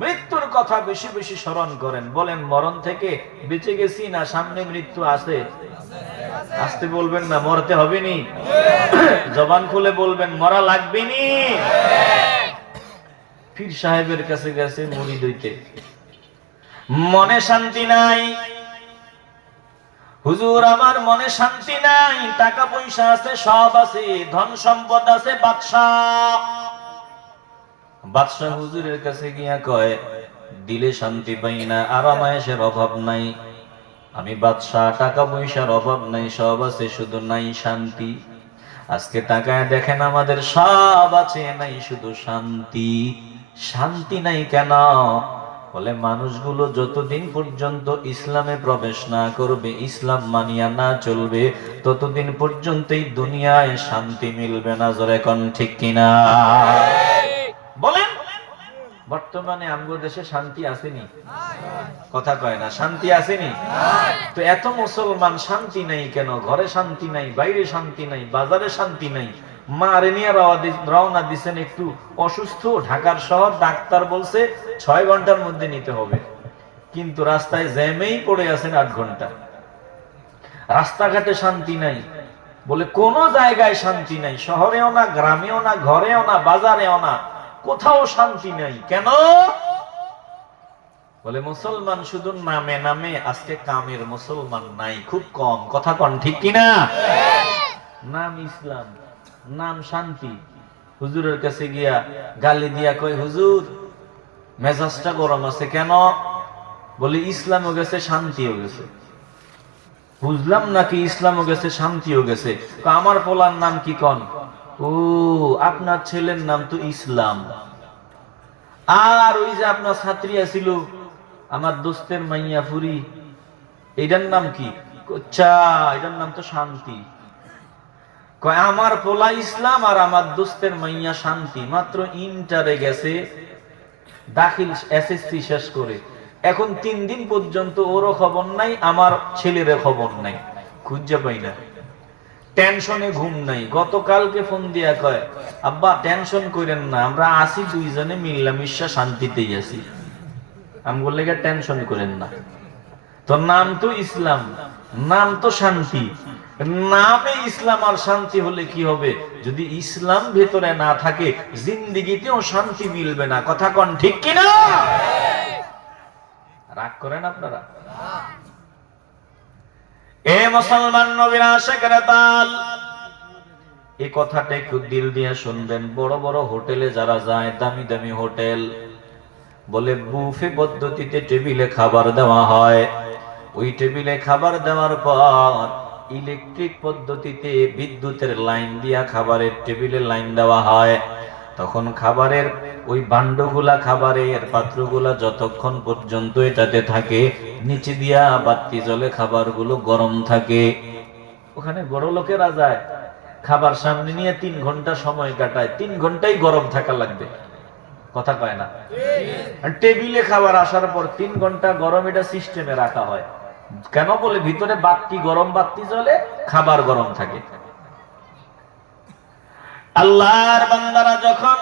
মৃত্যুর কথা বেশি বেশি স্মরণ করেন। বলেন, মরণ থেকে বেঁচে গেছি না সামনে মৃত্যু আছে? আসতে বলবেন না, মরতে হবে নি? জবান খুলে বলবেন, মরা লাগবে নি? পীর সাহেবের কাছে গেছে মুরিদ হইতে, মনে শান্তি নাই। হুজুর, আমার মনে শান্তি নাই, টাকা পয়সা আছে, সব আছে, ধন সম্পদ আছে, বাদশাহ হুজুরের কাছে গিয়া কয়, দিলে শান্তি পাই না, আরামায়েশের অভাব নাই। আমি বাদশাহ, টাকা পয়সার অভাব নাই, সব আছে, শুধু নাই শান্তি। আজকে তাকায় দেখেন, আমাদের সব আছে, নাই শুধু শান্তি। শান্তি নাই কেন? বলে, মানুষগুলো যতদিন পর্যন্ত ইসলামে প্রবেশ না করবে, ইসলাম মানিয়া না চলবে, ততদিন পর্যন্তই দুনিয়ায় শান্তি মিলবে না। জোরে কোন ঠিক কিনা? বলেন, বর্তমানে আমগো দেশে শান্তি আসেনি? কথা কয় না, শান্তি আসেনি? তো এত মুসলমান শান্তি নাই কেন? ঘরে শান্তি নাই, বাইরে শান্তি নাই, বাজারে শান্তি নাই। মা রেনিয়া রওনা দিচ্ছেন, একটু অসুস্থ, ঢাকার শহর, ডাক্তার বলছে 6 ঘন্টার মধ্যে নিতে হবে, কিন্তু রাস্তায় জ্যামেই পড়ে আছেন 8 ঘন্টা। রাস্তাঘাটে শান্তি নাই, বলে কোন জায়গায় শান্তি নাই, শহরেও না, গ্রামেও না, ঘরেও না, বাজারেও না, কোথাও শান্তি নাই। কেন? বলে, মুসলমান শুধু নামে নামে, আজকে কামের মুসলমান নাই, খুব কম। কথা কন ঠিক কিনা? নাম ইসলাম, নাম শান্তি। হুজুরের কাছে গিয়া গালি দিয়া কয়, হুজুর মেজাজটা গরম আছে কেন? বলে, ইসলামও গেছে, শান্তিও গেছে। বুঝলাম নাকি, ইসলামও গেছে, শান্তিও গেছে। আমার পোলার নাম কি কন? ও, আপনার ছেলের নাম তো ইসলাম। আর ওই যে আপনার ছাত্রী আছিল, আমার দোস্তের মাইয়া ফুরি, এটার নাম কি? আচ্ছা, এটার নাম তো শান্তি। কয়, আমার পোলা ইসলাম আর আমার দোস্তের মাইয়া শান্তি। মাত্র ইন্টারে গেছে, দাখিল এসএসসি শেষ করে, এখন 3 দিন পর্যন্ত ওরও খবর নাই, আমার ছেলের খবর নাই, খুঁজে পাই না। টেনশনে ঘুম নাই। গতকালকে ফোন দিয়া কয়, আব্বা টেনশন করেন না, আমরা আসি, 2 জনে মিল্লামিশা শান্তিতেই আছি। আমি বললে, টেনশন করেন না। তো নাম তো ইসলাম, নাম তো শান্তি, নামে ইসলাম আর শান্তি হলে কি হবে? যদি ইসলাম ভেতরে না থাকে, জিন্দেগিতেও শান্তি মিলবে না। কথা কন ঠিক কিনা? রাগ করেন আপনারা? এ মুসলমান নবীর আশিকেরা দল, এই কথাটা একটু দিল দিয়ে শুনবেন। বড় বড় হোটেলে যারা যায়, দামি দামি হোটেল, বলে বুফে পদ্ধতিতে টেবিলে খাবার দেওয়া হয়। ওই টেবিলে খাবার দেওয়ার পর ইলেকট্রিক পদ্ধতিতে বিদ্যুতের লাইন দিয়া খাবারের টেবিলে লাইন দেওয়া হয়। তখন খাবারের ওই ভাণ্ডগুলা, খাবারের পাত্রগুলা যতক্ষণ পর্যন্ত এটাতে থাকে, নিচে দিয়া বাতি জ্বলে, খাবারগুলো গরম থাকে। ওখানে বড় লোকেরা যায়, খাবার সামনে নিয়ে 3 ঘন্টা সময় কাটায়, 3 ঘন্টাই গরম থাকা লাগবে। কথা কয় না? টেবিলে খাবার আসার পর 3 ঘন্টা গরম, এটা সিস্টেমে রাখা হয়। কেন? বলে ভিতরে বাতি, গরম বাতি জ্বলে, খাবার গরম থাকে। আল্লাহর বান্দারা যখন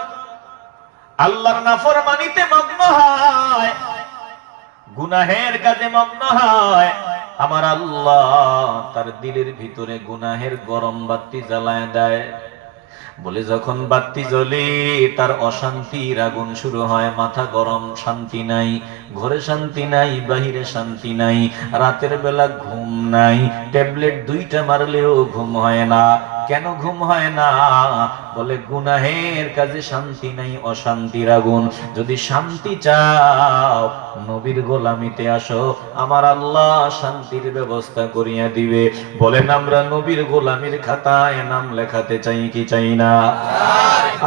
আল্লাহর নাফরমানিতে মগ্ন হয়, গুনাহের কাজে মগ্ন হয়, আমার আল্লাহ তার দিলের ভিতরে গুনাহের গরম বাতি জ্বালায় দেয়। বলে যখন বাতি জ্বলে, তার অশান্তির আগুন শুরু হয়। মাথা গরম, শান্তি নাই, ঘরে শান্তি নাই, বাহিরে শান্তি নাই, রাতের বেলা ঘুম নাই, ট্যাবলেট 2টা মারলেও ঘুম হয় না। কেন ঘুম হয় না? বলে গুনাহের কাজে শান্তি নাই, অশান্তির আগুন। যদি শান্তি চাও, নবীর গোলামিতে আসো, আমার আল্লাহ শান্তির ব্যবস্থা করিয়া দিবে। বলেন আমরা নবীর গোলামির খাতায় নাম লেখাতে চাই কি চাই না?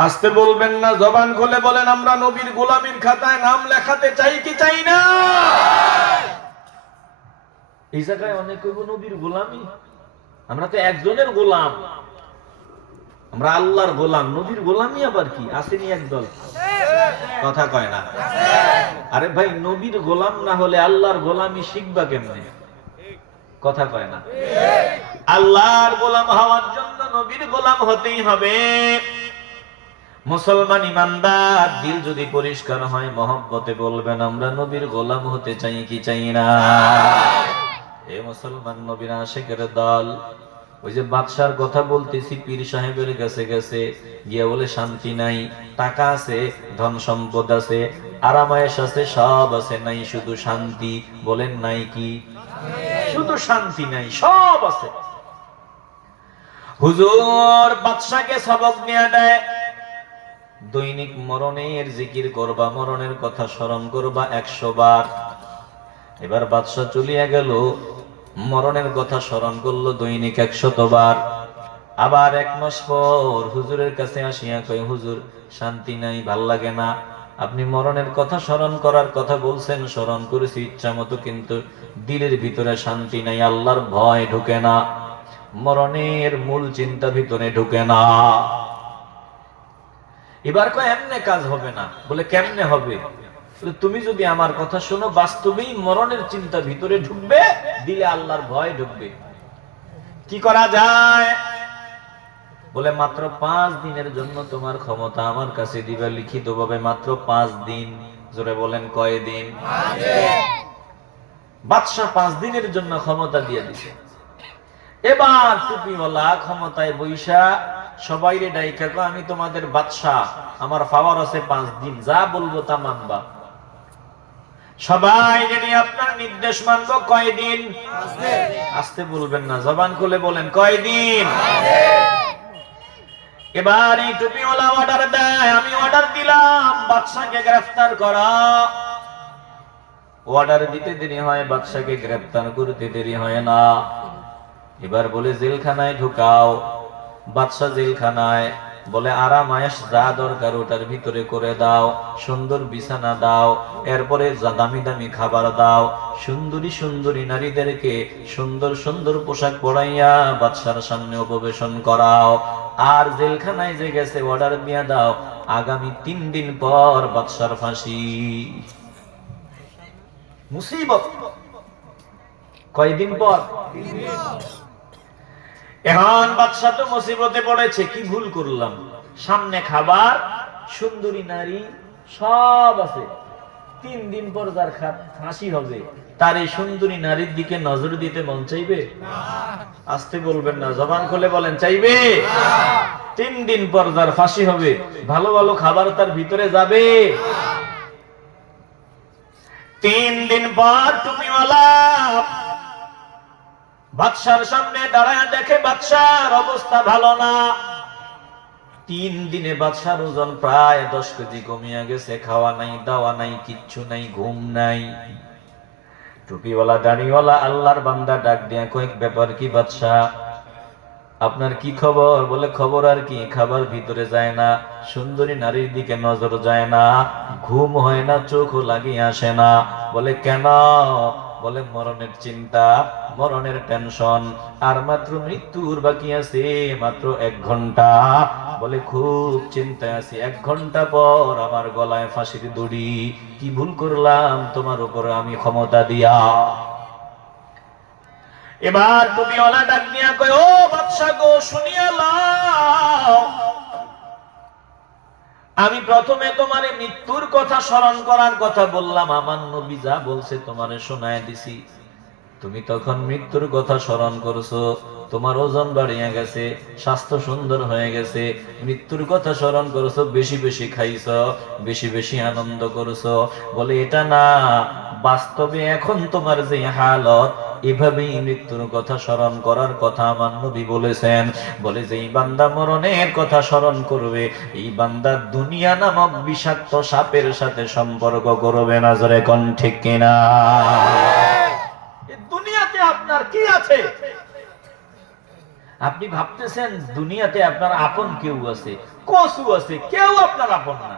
আসতে বলবেন না, জবান খুলে বলেন আমরা নবীর গোলামির খাতায় নাম লেখাতে চাই কি চাই না? এই জায়গায় অনেক কইব নবীর গোলামি, আমরা তো একজনের গোলাম, আমরা আল্লাহর গোলাম। নবীর গোলামি আবার কি? আসেনি একদল, কথা কয় না। আরে ভাই, নবীর গোলাম না হলে আল্লাহর গোলামি শিখবা কেমনে? কথা কয় না। আল্লাহর গোলাম হওয়ার জন্য নবীর গোলাম হতেই হবে। মুসলমান ইমানদার দিল যদি পরিষ্কার হয়, মহব্বতে বলবেন আমরা নবীর গোলাম হতে চাই কি চাই না? এ মুসলমান নবীর আশিকের দল, ওই যে বাদশার কথা বলতেছি, পীর সাহেবের কাছে গেছে, গিয়া বলে শান্তি নাই, টাকা আছে, ধন সম্পদ আছে, আরামায়েশ আছে, সব আছে, নাই শুধু শান্তি। বলেন নাই কি? শুধু শান্তি নাই, সব আছে। হুজুর বাদশাকে সবক নিয়ে দেয়, দৈনিক মরণের জিকির করবা, মরণের কথা স্মরণ করবা 100 বার। এবার বাদশা চলিয়া গেল, মরণের কথা স্মরণ করলো দৈনিক 100 বার। আবার 1 মাস পর হুজুরের কাছে আসিয়া কয়, হুজুর শান্তি নাই, ভাল লাগে না, আপনি মরণের কথা স্মরণ করার কথা বলছেন, স্মরণ করেছি ইচ্ছা মতো, কিন্তু দিলের ভিতরে শান্তি নাই, আল্লাহর ভয় ঢুকে না, মরণের মূল চিন্তা ভিতরে ঢুকে না। এবার কয় এমনে কাজ হবে না। বলে কেমনে হবে? তুমি যদি আমার কথা শোনো, বাস্তবেই মরণের চিন্তা ভিতরে ঢুকবে, দিলে আল্লাহর ভয় ঢুকবে। কি করা যায়? বলে মাত্র 5 দিনের জন্য তোমার ক্ষমতা আমার কাছে দিবা, লিখিত ভাবে, মাত্র 5 দিন। জোরে বলেন কয়দিন? বাদশা 5 দিনের জন্য ক্ষমতা দিয়ে দিছে। এবার টুপিওয়ালা ক্ষমতায় বৈশা সবাইরে ডাইকা কয়, আমি তোমাদের বাদশাহ, আমার পাওয়ার আছে 5 দিন, যা বলবো তা মানবা। সবাই যদি আপনার নির্দেশ মানবো কয়দিন? আসতে বলবেন না, জবান খুলে বলেন কয়দিন? এবার এই টুপিওয়ালা অর্ডার দেয়, আমি অর্ডার দিলাম বাদশাকে গ্রেফতার করা। অর্ডার দিতে দেরি হয়, বাদশাকে গ্রেফতার করতে দেরি হয় না। এবার বলে জেলখানায় ঢুকাও। বাদশা জেলখানায়, বলে আরামায়েশ যা দরকার ওটার ভিতরে করে দাও, সুন্দর বিছানা দাও, এরপরে দামি দামি খাবার দাও, সুন্দরী সুন্দরী নারীদেরকে সুন্দর সুন্দর পোশাক পরাইয়া বাদশার সামনে উপবেশন করাও। আর জেলখানায় যে গেছে অর্ডার দিয়ে দাও, আগামী 3 দিন পর বাদশার ফাঁসি। মুসিবত। কয়দিন পর? এখন বাদশা তো মুসিবতে পড়েছে, কি ভুল করলাম, সামনে খাবার, সুন্দরী নারী সব আছে, 3 দিন পর যার ফাঁসি হবে, তার এই সুন্দরী নারীর দিকে নজর দিতে মন চাইবে? আসতে বলবেন না, জবান খুলে বলেন চাইবে? 3 দিন পর যার ফাঁসি হবে, ভালো ভালো খাবার তার ভিতরে যাবে? 3 দিন পর টুপিওয়ালা বাদশার সামনে দাঁড়ায় দেখে বাদশার অবস্থা ভালো না। 3 দিনে বাদশার ওজন প্রায় 10 কেজি কমিয়া গেছে। খাওয়া নাই, দাওয়া নাই, কিচ্ছু নাই, ঘুম নাই। টুপিওয়ালা দাড়িওয়ালা আল্লাহর বান্দা ডাক দিয়া কয়েক ব্যাপার কি বাদশাহ, আপনার কি খবর? বলে খবর আর কি, খাবার ভিতরে যায় না, সুন্দরী নারীর দিকে নজর যায় না, ঘুম হয় না, চোখও লাগিয়ে আসে না। বলে কেন? বলে মরণের চিন্তা, মরণের টেনশন, আর মাত্র মৃত্যুর বাকি আছে মাত্র 1 ঘন্টা। বলে খুব চিন্তায় আছি, 1 ঘন্টা পর আমার গলায় ফাঁসির দড়ি। কি ভুল করলাম তোমার উপরে আমি ক্ষমতা দিয়া? এবার টুপিওয়ালা ডাক দিয়া কয়, ও বাদশা গো, শুনিয়া লও, আমি প্রথমে তোমারে মৃত্যুর কথা স্মরণ করার কথা বললাম, আমার নবী যা বলছে তোমারে শোনায় দিছি। তুমি তখন মৃত্যুর কথা স্মরণ করছো, তোমার ওজন বাড়িয়ে গেছে, স্বাস্থ্য সুন্দর হয়ে গেছে, মৃত্যুর কথা স্মরণ করছো, বেশি বেশি খাইছো, বেশি বেশি আনন্দ করছো। বলে এটা না, বাস্তবে এখন তোমার যে হালত, এভাবেই মৃত্যুর কথা স্মরণ করার কথা আমার নবী বলেছেন। বলে যে এই বান্দা মরণের কথা স্মরণ করবে, এই বান্দা দুনিয়া নামক বিষাক্ত সাপের সাথে সম্পর্ক করবে না। জোরে কোন ঠিক কিনা? দুনিয়াতে আপনার কি আছে? আপনি ভাবতেছেন দুনিয়াতে আপনার আপন কেউ আছে, কসু আছে, কেউ আপনার আপন না।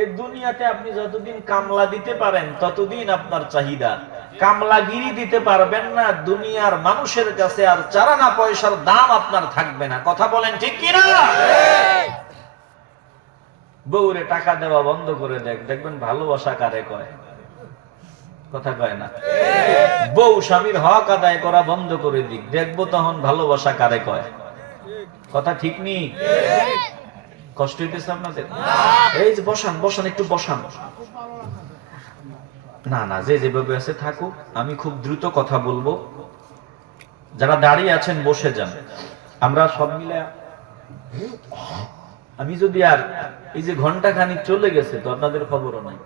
এই দুনিয়াতে আপনি যতদিন কামলা দিতে পারেন ততদিন আপনার চাহিদা। কামলাগিরি দিতে পারবেন না, দুনিয়ার মানুষের কাছে আর চারানা পয়সার দাম আপনার থাকবে না। কথা বলেন ঠিক কিনা? বউরে টাকা দেওয়া বন্ধ করে দেখবেন ভালোবাসা কারে কয়। কথা কয় না। বউ স্বামীর হক আদায় করা বন্ধ করে দিক, দেখবো তখন ভালোবাসা কারে কয়। কথা ঠিক নেই? কষ্ট হইতেছে আপনাদের? এই যে বসান বসান, একটু বসান। না না, যে যেভাবে আছে থাকুক, আমি খুব দ্রুত কথা বলবো। যারা দাঁড়িয়ে আছেন বসে যান। আমরা সব মিলে, আমি যদি আর এই যে ঘন্টা খানিক চলে গেছে তো আপনাদের খবরও নাই,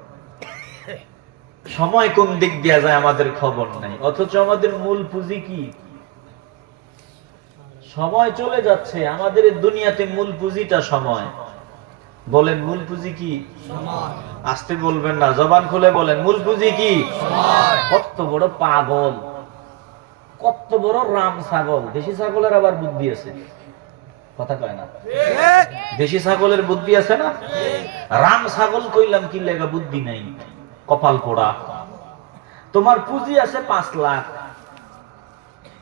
সময় কোন দিক দিয়া যায় আমাদের খবর নাই, অথচ আমাদের মূল পুঁজি কি? সময় চলে যাচ্ছে। আমাদের এই দুনিয়াতে মূল পুঁজিটা সময়। বলেন মূল পুঁজি কি? সময়। আসতে বলবেন না, জবান খুলে বলেন মূল পুঁজি কি? সময়। কত বড় পাগল, কত বড় রাম ছাগল। দেশি ছাগলের আবার বুদ্ধি আছে। কথা কয় না? দেশি ছাগলের বুদ্ধি আছে না? রাম ছাগল কইলাম কি লেগা বুদ্ধি নাই, কপাল পোড়া। তোমার পুঁজি আছে 5 লাখ,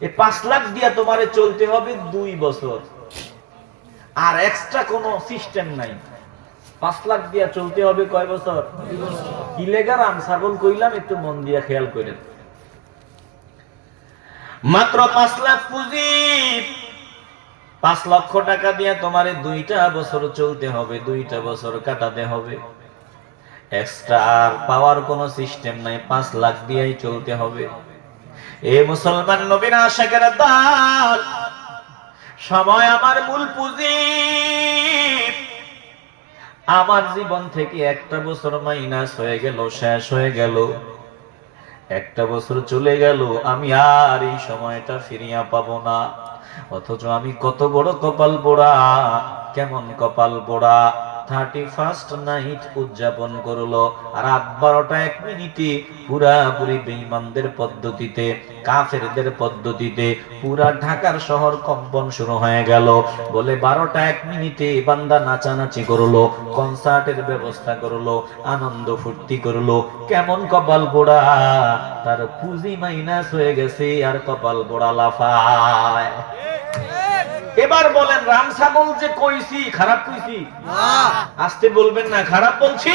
এই 5 লাখ দিয়া তোমারে চলতে হবে 2 বছর, আর এক্সট্রা কোনো সিস্টেম নাই। 5 লাখ দিয়া চলতে হবে কয় বছর? 2 বছর। কি লেগা রাম ছাগল কইলাম একটু মন দিয়া খেয়াল করেন। মাত্র 5 লাখ পুঁজি, 5 লক্ষ টাকা দিয়া তোমারে 2টা বছর চলতে হবে, 2টা বছর কাটাতে হবে। এক্সট্রা আর পাওয়ার কোনো সিস্টেম নাই, 5 লাখ দিয়েই চলতে হবে। এ মুসলমান নবীর আশিকের দল, সময় আমার মূল পুঁজি। আমার জীবন থেকে 1টা বছর মাইনাস হয়ে গেল, শেষ হয়ে গেল। 1টা বছর চলে গেল, আমি আর এই সময়টা ফিরিয়া পাবো না। অথচ আমি কত বড় কপাল পোড়া, কেমন কপাল পোড়া। 31st নাইট উদযাপন করলো, রাত 12টা 1 মিনিটে পুরাপুরি বেঈমানদের পদ্ধতিতে, কাফেরদের পদ্ধতিতে পুরা ঢাকার শহর কম্পন শুরু হয়ে গেল। বলে 12টা 1 মিনিটে বান্দা নাচানাচি করলো, কনসার্টের ব্যবস্থা করলো, আনন্দ ফুর্তি করলো। কেমন কপাল পোড়া, তার পুঁজি মাইনাস হয়ে গেছে আর কপাল পোড়া লাফায়। এবার বলেন রাম ছাগল যে কইছি খারাপ কইছি? না। আসতে বলবেন না, খারাপ বলছি?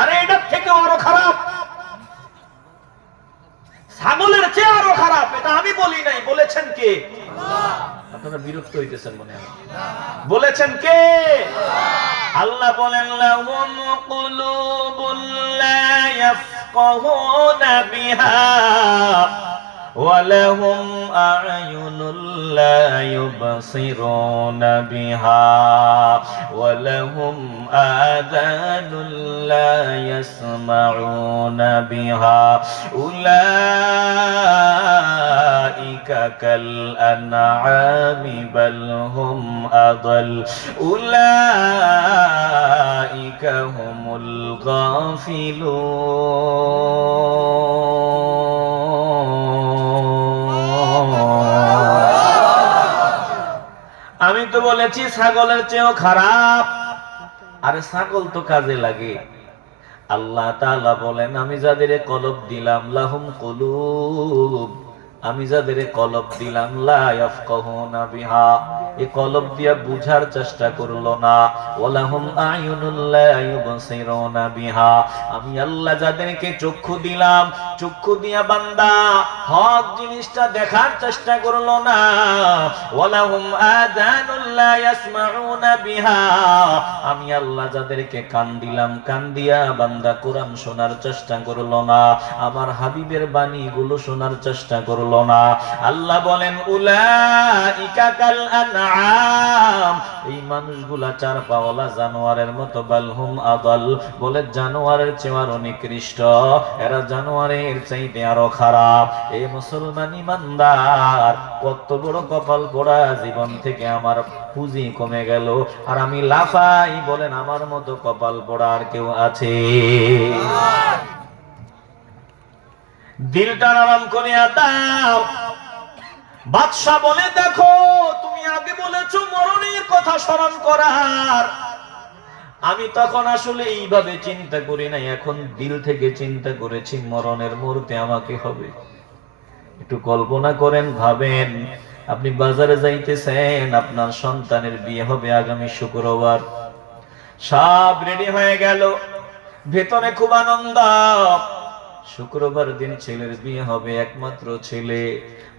আরে এটার থেকে আরো খারাপ, ছাগলের চেয়ে আরো খারাপ। এটা আমি বলি নাই, বলেছেন কে? আল্লাহ। আপনারা বিরক্ত হইতেছেন মনে হয়। বলেছেন কে? আল্লাহ বলেন লাহুম কুলুবুল লা ইয়াফকাহুনা বিহা ولهم أعين لا يبصرون بها ولهم آذان لا يسمعون بها أولئك كالأنعام بل هم أضل أولئك هم الغافلون আমি তো বলেছি ছাগলের চেয়েও খারাপ আরে ছাগল তো কাজে লাগে আল্লাহ তাআলা বলেন আমি যাদের কলব দিলাম লাহুম কুলুব আমি যাদের কলব দিলাম লা ইয়াফকাহুনা বিহা এই কলব দিয়া বুঝার চেষ্টা করলো না ওয়ালাহুম আয়ুনুল লা ইউবসিরুনা বিহা আমি আল্লাহ যাদেরকে চক্ষু দিলাম চক্ষু দিয়া বান্দা হক জিনিসটা দেখার চেষ্টা করলো না ওয়ালাহুম আযানুল লা ইয়াসমাউনা বিহা আমি আল্লাহ যাদেরকে কান দিলাম কান দিয়া বান্দা কোরআন শোনার চেষ্টা করলো না আমার হাবিবের বাণীগুলো শোনার চেষ্টা করলো না আল্লাহ বলেন উলাইকা কাল আনআম এই মানুষগুলা চার পাওয়ালা জানোয়ারের মতো বালহুম আদাল বলে জানোয়ারের চেয়ে আরো নিকৃষ্ট এরা জানোয়ারের চাইতে আরো খারাপ এই মুসলমান ইমানদার কত বড় কপাল পোড়া জীবন থেকে আমার পুঁজি কমে গেল আর আমি লাফাই বলেন আমার মতো কপাল পোড়া আর কেউ আছে দিলটা নরম করে দাও বাদশা বলে দেখো তুমি আগে বলেছো মরণের কথা স্মরণ করার আমি তখন আসলে এইভাবে চিন্তা করি নাই এখন দিল থেকে চিন্তা করেছি মরণের মুহূর্তে আমাকে হবে একটু কল্পনা করেন ভাবেন আপনি বাজারে যাইতেছেন আপনার সন্তানের বিয়ে হবে আগামী শুক্রবার সব রেডি হয়ে গেল ভেতরে খুব আনন্দ শুক্রবার দিন ছেলের বিয়ে হবে একমাত্র ছেলে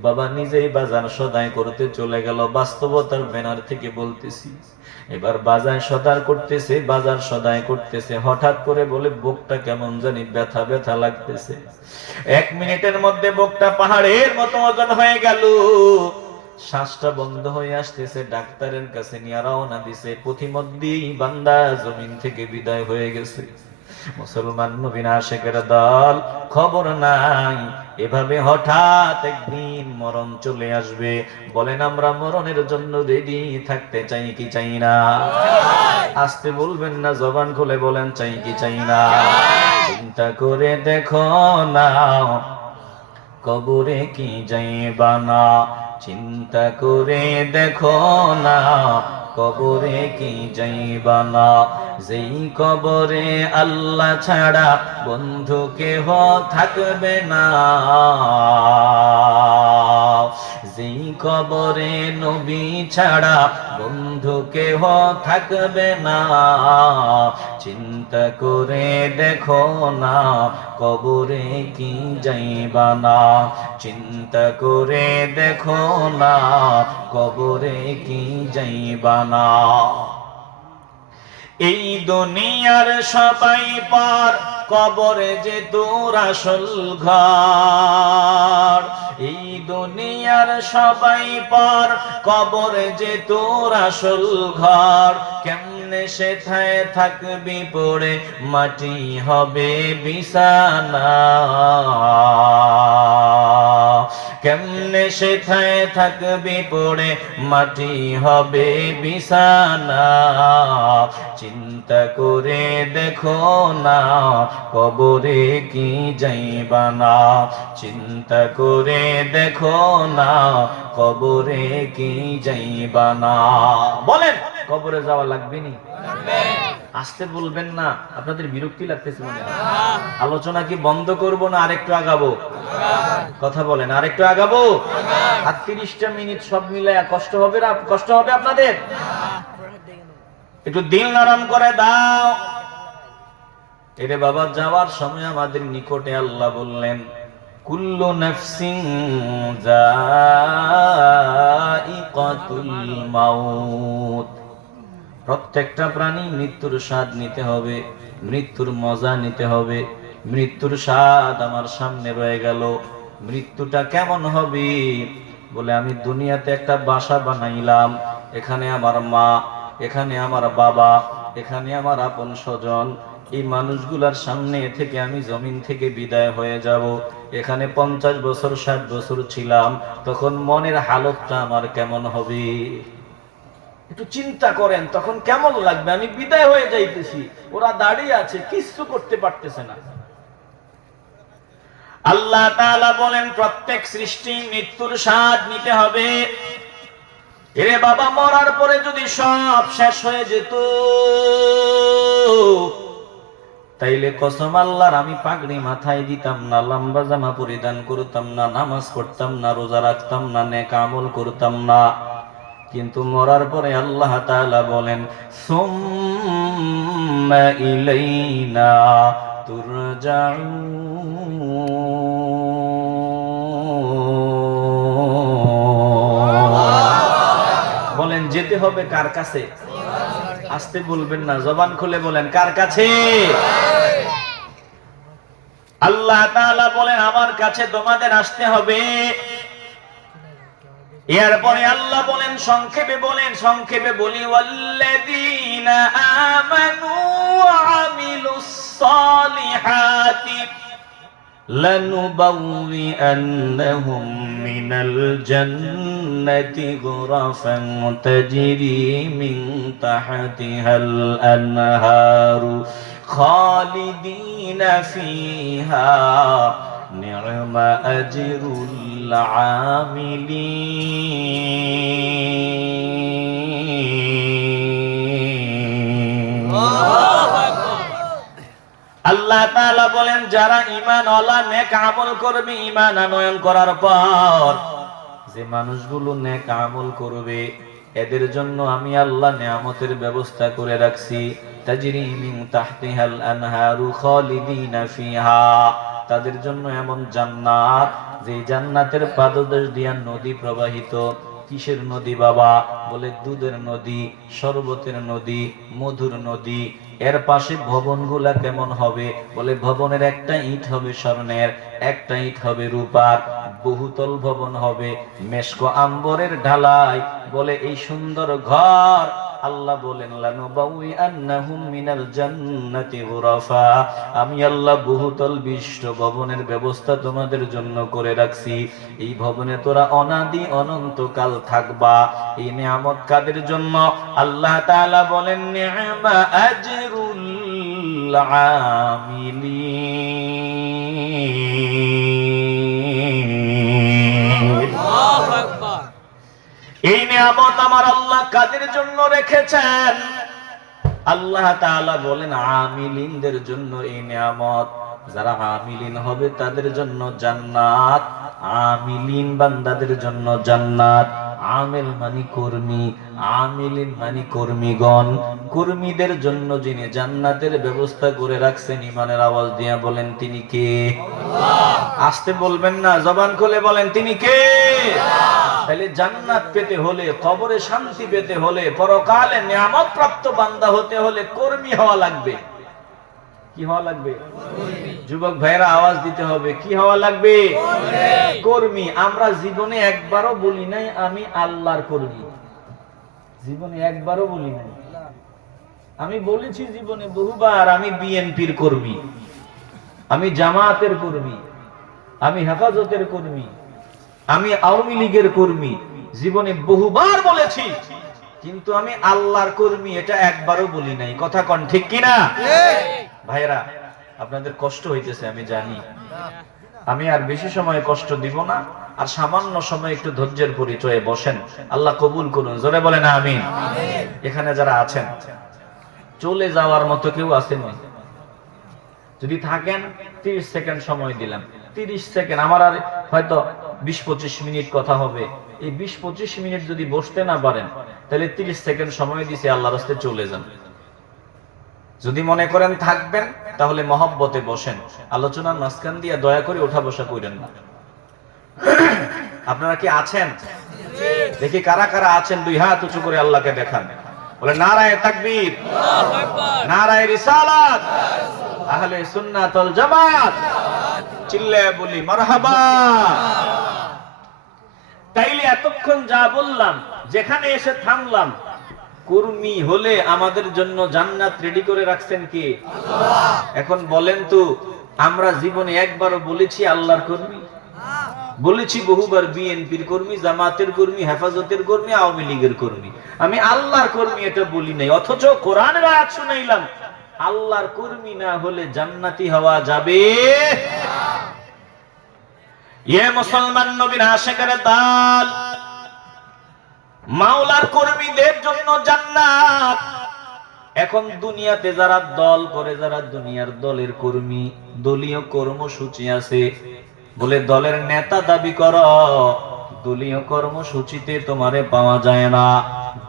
বাবা নিজেই বাজার সদাই করতে চলে গেল বাস্তবতার ব্যানার থেকে বলতেছি এবার বাজার সদাই করতেছে বাজার সদাই করতেছে হঠাৎ করে বলে বুকটা কেমন জানি ব্যথা ব্যথা লাগতেছে 1 মিনিটের মধ্যে বুকটা পাহাড়ের মতো ওজন হয়ে গেল শ্বাসটা বন্ধ হয়ে আসতেছে ডাক্তারের কাছে নিয়ে রওনা দিছে পথিমধ্যেই বান্দা জমিন থেকে বিদায় হয়ে গেছে মুসলমান নবীন আশিকের দল খবর নাই এভাবে হঠাৎ একদিন মরণ চলে আসবে বলেন আমরা মরণের জন্য রেডি থাকতে চাই কি চাই না আস্তে বলবেন না জবান খুলে বলেন চাই কি চাই না চিন্তা করে দেখো না কবরে কি যাইবা না চিন্তা করে দেখো না কবরে কি যাইবা না যেই কবরে আল্লাহ ছাড়া বন্ধু কেহ থাকবে না যেই কবরে নবী ছাড়া বন্ধু কেহ থাকবে না চিন্তা করে দেখো না কবরে কি যাইবা না চিন্তা করে দেখো না কবরে কি যাইবা না এই দুনিয়ার সবাই পার কবরে যে তোর আসল ঘর এই দুনিয়ার সবাই পার কবরে যে তোর আসল ঘর কেমনে সেথায় থাকবি পড়ে মাটি হবে বিছানা কেমনে সেথায় থাকবি পড়ে মাটি হবে বিছানা চিন্তা করে দেখো না কবরে কি যাইবা না চিন্তা করে দেখো না কবরে কি যাইবা না বলেন কবরে যাওয়া লাগবে নি আসতে বলবেন না আপনাদের বিরক্তি লাগতেছে মনে হয় আলোচনা কি বন্ধ করব না আরেকটু আগাবো কথা বলেন আরেকটু আগাবো 38টা মিনিট সব মিলায়া কষ্ট হবে না কষ্ট হবে আপনাদের একটু দিল নরম করে দাও এরে বাবা যাওয়ার সময় আমাদের নিকটে আল্লাহ বললেন কুল্লু নাফসিন যায়িকাতুল মাউত প্রত্যেকটা প্রাণী মৃত্যুর স্বাদ নিতে হবে মৃত্যুর মজা নিতে হবে মৃত্যুর স্বাদ আমার সামনে রয়ে গেল মৃত্যুটা কেমন হবে? বলে আমি দুনিয়াতে একটা বাসা বানাইলাম, এখানে আমার মা, এখানে আমার বাবা, এখানে আমার আপন স্বজন, এই মানুষগুলার সামনে থেকে আমি জমিন থেকে বিদায় হয়ে যাব। এখানে 50 বছর 60 বছর ছিলাম, তখন মনের হালতটা আমার কেমন হবে? একটু চিন্তা করেন, তখন কেমন লাগবে? আমি বিদায় হয়ে যাইতেছি, ওরা দাঁড়িয়ে আছে, কিচ্ছু করতে পারতেছে না। আল্লাহ তাআলা বলেন প্রত্যেক সৃষ্টি মৃত্যুর স্বাদ নিতে হবে। এরে বাবা, মরার পরে যদি সব শেষ হয়ে যেত, তাইলে কসম আল্লাহর আমি পাগড়ি মাথায় দিতাম না, লম্বা জামা পরিধান করতাম না, নামাজ পড়তাম না, রোজা রাখতাম না, নেক আমল করতাম না। কিন্তু মরার পরে আল্লাহ তাআলা বলেন সুম্মা ইলাইনা তুরজাউন। বলেন যেতে হবে কার কাছে? আসতে বলবেন না, জবান খুলে বলেন কার কাছে? আল্লাহ তাআলা বলেন আমার কাছে তোমাদের আসতে হবে। এরপরে আল্লাহ বলেন সংক্ষেপে বলি ওয়াল্লাযীনা আমানু ওয়া আমিলুস সালিহাতি লানুবাউইআন্নাহুম মিনাল জান্নাতি গুরাফান তাজরি মিন তাহতিহাল আনহারু খালিদিনা ফিহা নি'মা আজরুল আমিলিন। আল্লাহ তাআলা বলেন যারা ঈমানওয়ালা নেক আমল করবে, ঈমান আনয়ন করার পর যে মানুষগুলো নেক আমল করবে, এদের জন্য আমি আল্লাহ নিয়ামতের ব্যবস্থা করে রাখছি। তাজরি মিন তাহতিহাল আনহারু খালিদিনা ফিহা, তাদের জন্য এমন জান্নাত, যে জান্নাতের পাদদেশ দিয়া নদী প্রবাহিত। কিসের নদী বাবা? বলে দুধের নদী, শরবতের নদী, মধুর নদী। এর পাশে ভবনগুলা কেমন হবে? বলে ভবনের একটা ইট হবে স্বর্ণের, একটা ইট হবে রূপার, বহুতল ভবন হবে, মেশক আম্বরের ঢালাই। বলে এই সুন্দর ঘর আল্লাহ বলেন লানুবাউইআন্নাহুম মিনাল জান্নাতি গুরাফা, আমি আল্লাহ বহুতল বিশিষ্ট ভবনের ব্যবস্থা তোমাদের জন্য করে রাখছি। এই ভবনে তোরা অনাদি অনন্তকাল থাকবা। এই নিয়ামত কাদের জন্য? আল্লাহ তাআলা বলেন নি'মা আজরুল আমিলিন। আল্লাহু আকবার। এই নিয়ামত আমার আল্লাহ কাদের জন্য রেখেছেন? আল্লাহ তাআলা বলেন আমিলিনদের জন্য এই নিয়ামত। যারা আমিলিন হবে তাদের জন্য জান্নাত, আমিলিন বান্দাদের জন্য জান্নাত। আমিল মানে কর্মী, আমিলিন মানে কর্মীগণ। কর্মীদের জন্য যিনি জান্নাতের ব্যবস্থা করে রাখছেন, ঈমানের আওয়াজ দিয়ে বলেন তিনি কে? আল্লাহ। আসতে বলবেন না, জবান খুলে বলেন তিনি কে? তাহলে জান্নাত পেতে হলে, কবরে শান্তি পেতে হলে, পরকালে নিয়ামত প্রাপ্ত বান্দা হতে হলে কর্মী হওয়া লাগবে। কি হওয়া লাগবে? যুবক ভাইরা আওয়াজ দিতে হবে, কি হওয়া লাগবে? কর্মী। আমরা জীবনে একবারও বলি নাই আমি আল্লাহর কর্মী, জীবনে একবারও বলি নাই। আমি বলেছি জীবনে বহুবার আমি বিএনপির কর্মী, আমি জামায়াতের কর্মী, আমি হেফাজতের কর্মী, আমি আওয়ামী লীগের কর্মী, জীবনে বহুবার বলেছি, কিন্তু আমি আল্লাহর কর্মী এটা একবারও বলি নাই। কথা কন ঠিক কিনা? ভাইরা আপনাদের কষ্ট হইতেছে আমি জানি, আমি আর বেশি সময় কষ্ট দিব না, আর সামান্য সময় একটু ধৈর্যের পরিচয়ে বসেন, আল্লাহ কবুল করুন। জোরে বলেন আমিন। এখানে যারা আছেন চলে যাওয়ার মতো কেউ আছেন? যদি থাকেন 30 সেকেন্ড সময় দিলাম, 30 সেকেন্ড, আমার আর হয়তো 20-25 মিনিট কথা হবে। এই 20-25 মিনিট যদি বসতে না পারেন, তাহলে 30 সেকেন্ড সময় দিছে, আল্লাহর রাস্তায় চলে যান। যদি মনে করেন থাকবেন, তাহলে মহব্বতে বসেন, আলোচনার মাঝখান দিয়ে দয়া করে ওঠা বসা করেন না। আপনারা কি আছেন? দেখি কারা কারা আছেন, দুই হাত উঁচু করে আল্লাহকে দেখান। বলে নারায়ে তাকবীর, নারায়ে রিসালাত, আহলে সুন্নাত ওয়াল জামাত। চিল্লায় বলি মারহাবা। তাইলে এতক্ষণ যা বললাম, যেখানে এসে থামলাম, কর্মী হলে আমাদের জন্য জান্নাত রেডি করে রাখছেন কে? আল্লাহ। এখন বলেন তো, আমরা জীবনে একবারও বলেছি আল্লাহর কর্মী? বলেছি বহুবার বিএনপির কর্মী, জামাতের কর্মী, হেফাজতের কর্মী, আওয়ামী লীগের কর্মী। আমি আল্লাহর কর্মী এটা বলি নাই। অথচ কোরআনের আয়াত শুনাইলাম, আল্লাহর কর্মী না হলে জান্নাতি হওয়া যাবে না। ইয়ে মুসলমান নবীর আশিকের দল, মাওলার কর্মীদের জন্য জান্নাত। এখন দুনিয়াতে যারা দল করে, যারা দুনিয়ার দলের কর্মী, দলীয় কর্মসূচি আছে, বলে দলের নেতা দাবি করো, দলীয় কর্মসূচিতে তোমারে পাওয়া যায় না,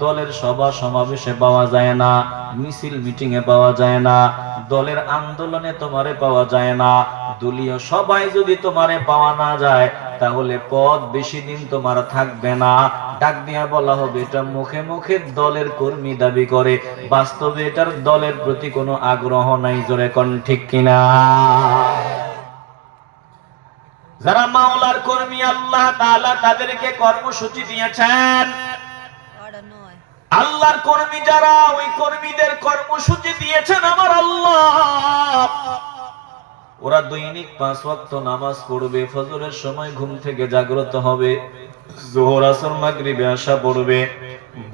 দলের সভা সমাবেশে পাওয়া যায় না, মিছিল মিটিং এ পাওয়া যায় না, দলের আন্দোলনে তোমারে পাওয়া যায় না। দলীয় সবাই যদি তোমারে পাওয়া না যায়, তাহলে পদ বেশি দিন তোমার থাকবে না। ডাক দিয়া বলা হবে এটা মুখে মুখে দলের কর্মী দাবি করে, বাস্তবে এটার দলের প্রতি কোনো আগ্রহ নাই। জোরে কোন ঠিক কিনা? যারা মাওলার কর্মী, আল্লাহ তাআলা তাদেরকে কর্মসূচি দিয়েছেন। আল্লাহর কর্মী যারা, ওই কর্মীদের কর্মসূচি দিয়েছেন আমার আল্লাহ। ওরা দৈনিক 5 ওয়াক্ত নামাজ পড়বে, ফজরের সময় ঘুম থেকে জাগ্রত হবে, যোহর আসর মাগরিবে এশা পড়বে।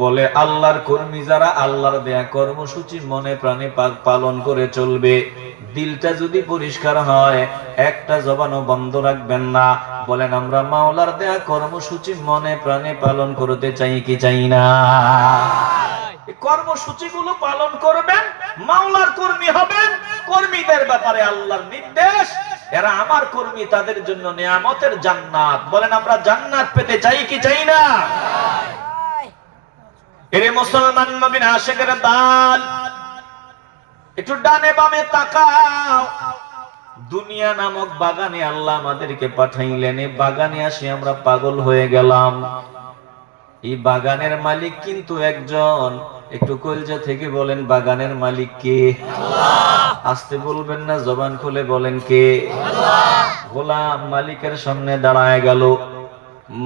বলে আল্লাহর কর্মী যারা আল্লাহর দেয়া কর্মসূচি মনে প্রাণে পালন করে চলবে। দিলটা যদি পরিষ্কার হয়, একটা জবানও বন্ধ রাখবেন না। বলেন আমরা মাওলার দেয়া কর্মসূচি মনে প্রাণে পালন করতে চাই কি চাই না? কর্মসূচিগুলো পালন করবেন, মাওলার কর্মী হবেন। কর্মীদের ব্যাপারে আল্লাহর নির্দেশ, এরা আমার কর্মী, তাদের জন্য নিয়ামতের জান্নাত। বলেন আমরা জান্নাত পেতে চাই কি চাই না? এরে মুসলমান নবীর আশিকের দল, একটু ডানে বামে তাকাও। দুনিয়া নামক বাগানে আল্লাহ আমাদেরকে পাঠাইলেন, এই বাগানে আসি আমরা পাগল হয়ে গেলাম। এই বাগানের মালিক কিন্তু একজন। একটু কলজা থেকে বলেন বাগানের মালিক কে? আল্লাহ। আস্তে বলবেন না, জবান খুলে বলেন কে? আল্লাহ। গোলাম মালিকের সামনে দাঁড়ায় গেল।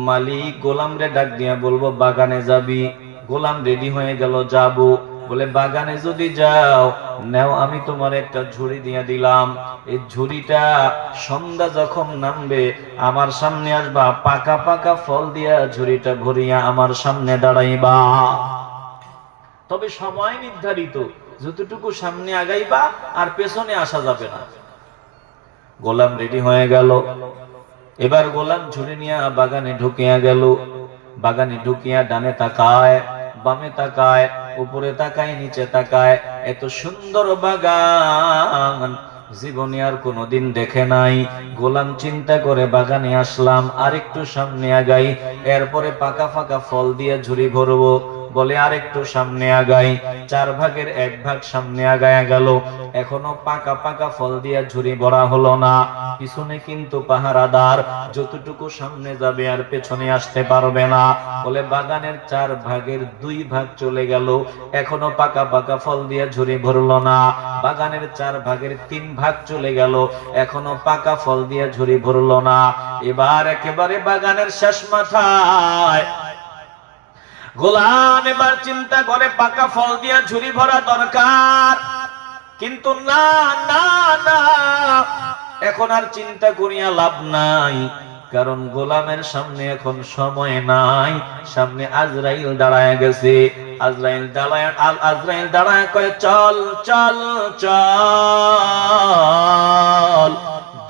মালিক গোলামরে ডাক দিয়া বলবো বাগানে যাবি? গোলাম রেডি হয়ে গেল, যাবো। বলে বাগানে যদি যাও, নাও আমি তোমার একটা ঝুড়ি দিয়ে দিলাম। এই ঝুড়িটা সন্ধ্যা যখন নামবে আমার সামনে আসবা, পাকা পাকা ফল দিয়া ঝুড়িটা ভরিয়া আমার সামনে দাঁড়াইবা। তবে সময় নির্ধারিত, যতটুকু সামনে আগাইবা আর পেছনে আসা যাবে না। গোলাম রেডি হয়ে গেল। এবার গোলাম ঝুড়ি নিয়ে বাগানে ঢুকিয়া গেল। বাগানে ঢুকিয়া ডানে তাকায়, বামে তাকায়, উপরে তাকায়, নিচে তাকায়। এত সুন্দর বাগান জীবনে আর কোনোদিন দেখে নাই। গোলাম চিন্তা করে বাগানে আসলাম, আর একটু সামনে আগাই, এরপরে পাকা ফাঁকা ফল দিয়ে ঝুড়ি ভরবো। বলে আর একটু সামনে আগাই, 4 ভাগের 1 ভাগ সামনে আগায় গেল। এখনো পাকা পাকা ফল দিয়ে ঝুড়ি ভরা হলো না। পিছনে কিন্তু পাহারাদার, যতটুকু সামনে যাবে আর পেছনে আসতে পারবে না। বলে বাগানের 4 ভাগের 2 ভাগ চলে গেল, এখনো পাকা পাকা ফল দিয়ে ঝুড়ি ভরলো না। বাগানের 4 ভাগের 3 ভাগ চলে গেল, এখনো পাকা ফল দিয়ে ঝুড়ি ভরলো না। এবার একেবারে বাগানের শেষ মাথায় গোলাম এবার চিন্তা করে পাকা ফল দিয়া ঝুড়ি ভরা দরকার। কিন্তু না না না, এখন আর চিন্তা করিয়া লাভ নাই, কারণ গোলামের সামনে এখন সময় নাই। সামনে আজরাইল দাঁড়ায় গেছে। আজরাইল দাঁড়ায় কয় চল চল চল,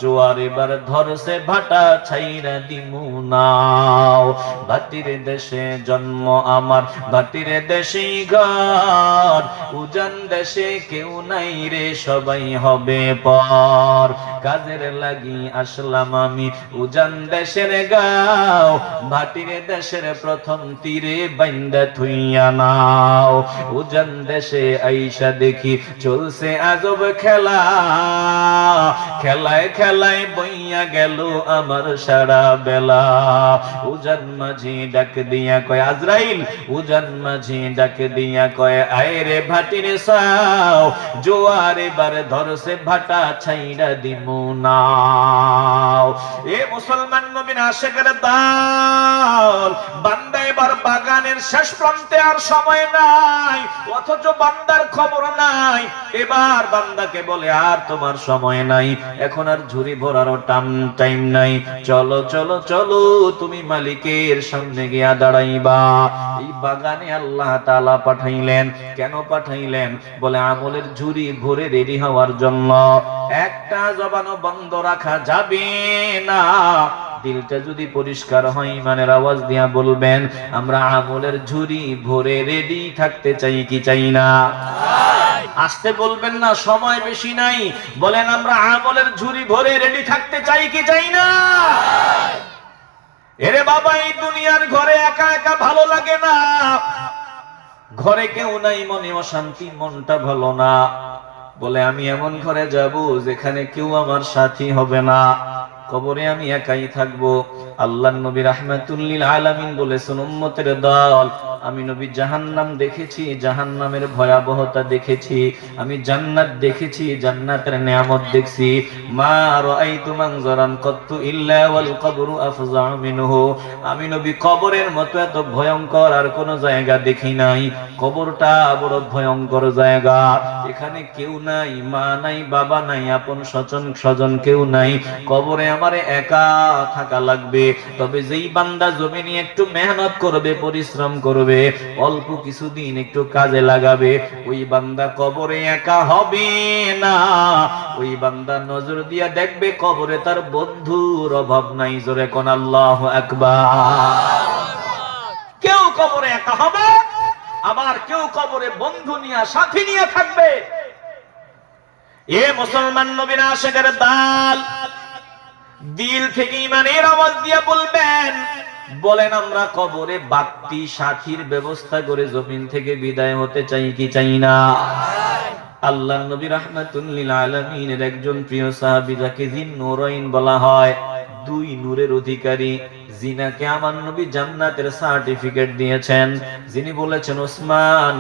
জোয়ার এবার ধরছে ভাটা ছাইরা দিমু নাও। ভাতির দেশে জন্ম আমার, ভাতির দেশে ঘর, উজান দেশে কেউ নাই রে, সবাই হবে পর। কাজের লাগি আসলাম আমি উজান দেশের গাও, ভাতির দেশের প্রথম তীরে বাইন্দা থুইয়া নাও। উজান দেশে আইসা দেখি চলছে আজব খেলা, খেলায় খেলায় বইয়া গেল আমার সারা বেলা। উজান মাঝি ডাক দিয়া কয় আজরাইল, উজান মাঝি ডাক দিয়া কয় আয় রে ভাটি তীরে চাও, জোয়ারে বারে ধরছে ভাটা ছাইড়া দিমু নাও। এ মুসলমান নবীর আশিকের দল, বান্দা এবার বাগানের শেষ প্রান্তে, আর সময় নাই, অথচ বান্দার খবর নাই। এবার বান্দাকে বলে, আর তোমার সময় নাই, এখন আর ঝুরি ভরারও টাইম নাই, চলো চলো চলো, তুমি মালিকের সামনে গিয়া দাঁড়াইবা। এই বাগানে আল্লাহ তাআলা পাঠাইলেন। কেন পাঠাইলেন? বলে আমলের ঝুরি ভরে রেডি হওয়ার জন্য। একটা জবানও বন্ধ রাখা যাবে না। দিলটা যদি পরিষ্কার হয়, ইমানের আওয়াজ দিয়া বলবেন, আমরা আমলের ঝুরি ভরে রেডি থাকতে চাই কি চাই না? আসতে বলবেন না, সময় বেশি নাই। বলেন, আমরা আমলের ঝুরি ভরে রেডি থাকতে চাই কি চাই না? এরে বাবা, এই দুনিয়ার ঘরে একা একা ভালো লাগে না। ঘরে কেউ নাই, মনে অশান্তি, মনটা ভালো না। বলে, আমি এমন ঘরে যাব যেখানে কেউ আমার সাথী হবে না, কবরে আমি একাই থাকবো। আল্লাহর নবী রাহমাতুল লিল আলামিন বলেছেন, উম্মতের দল, আমি নবী জাহান্নাম দেখেছি, জাহান্নামের ভয়াবহতা দেখেছি, আমি জান্নাত দেখেছি, জান্নাতের নিয়ামত দেখছি। মা রাআইতু মানজারান কত্তু ইল্লা ওয়াল কবরু আফযাউ মিনহু। আমি নবী কবরের মতো এত ভয়ঙ্কর আর কোন জায়গা দেখি নাই। কবরটা বড় ভয়ঙ্কর জায়গা। এখানে কেউ নাই, মা নাই, বাবা নাই, আপন স্বজন কেউ নাই। কবরে আমারে একা থাকা লাগবে। তবে যেই বান্দা জমিনে একটু মেহনত করবে, পরিশ্রম করবে, অল্প কিছুদিন একটু কাজে লাগাবে, ওই বান্দা কবরে একা হবে না। ওই বান্দা নজর দিয়া দেখবে কবরে তার বন্ধুর অভাব নাই। জোরে কোন আল্লাহু আকবার। কেউ কবরে একা হবে, আবার কেউ কবরে বন্ধু নিয়ে, সাথী নিয়ে থাকবে। এ মুসলমান নবীর আশিকের দল, দিল থেকে ইমানের আওয়াজ দিয়ে বলবেন, বলেন, আমরা কবরে বাতি সাথীর ব্যবস্থা করে জমিন থেকে বিদায় হতে চাই কি চাই না? আল্লাহর নবী রাহমাতুল লিল আলামিনের একজন প্রিয় সাহাবী, যাকে যিন্নুরাইন বলা হয়, দুই নূরের অধিকারী, জিনাকে আমার নবী জান্নাতের সার্টিফিকেট দিয়েছেন। যিনি বলেছেন, ওসমান,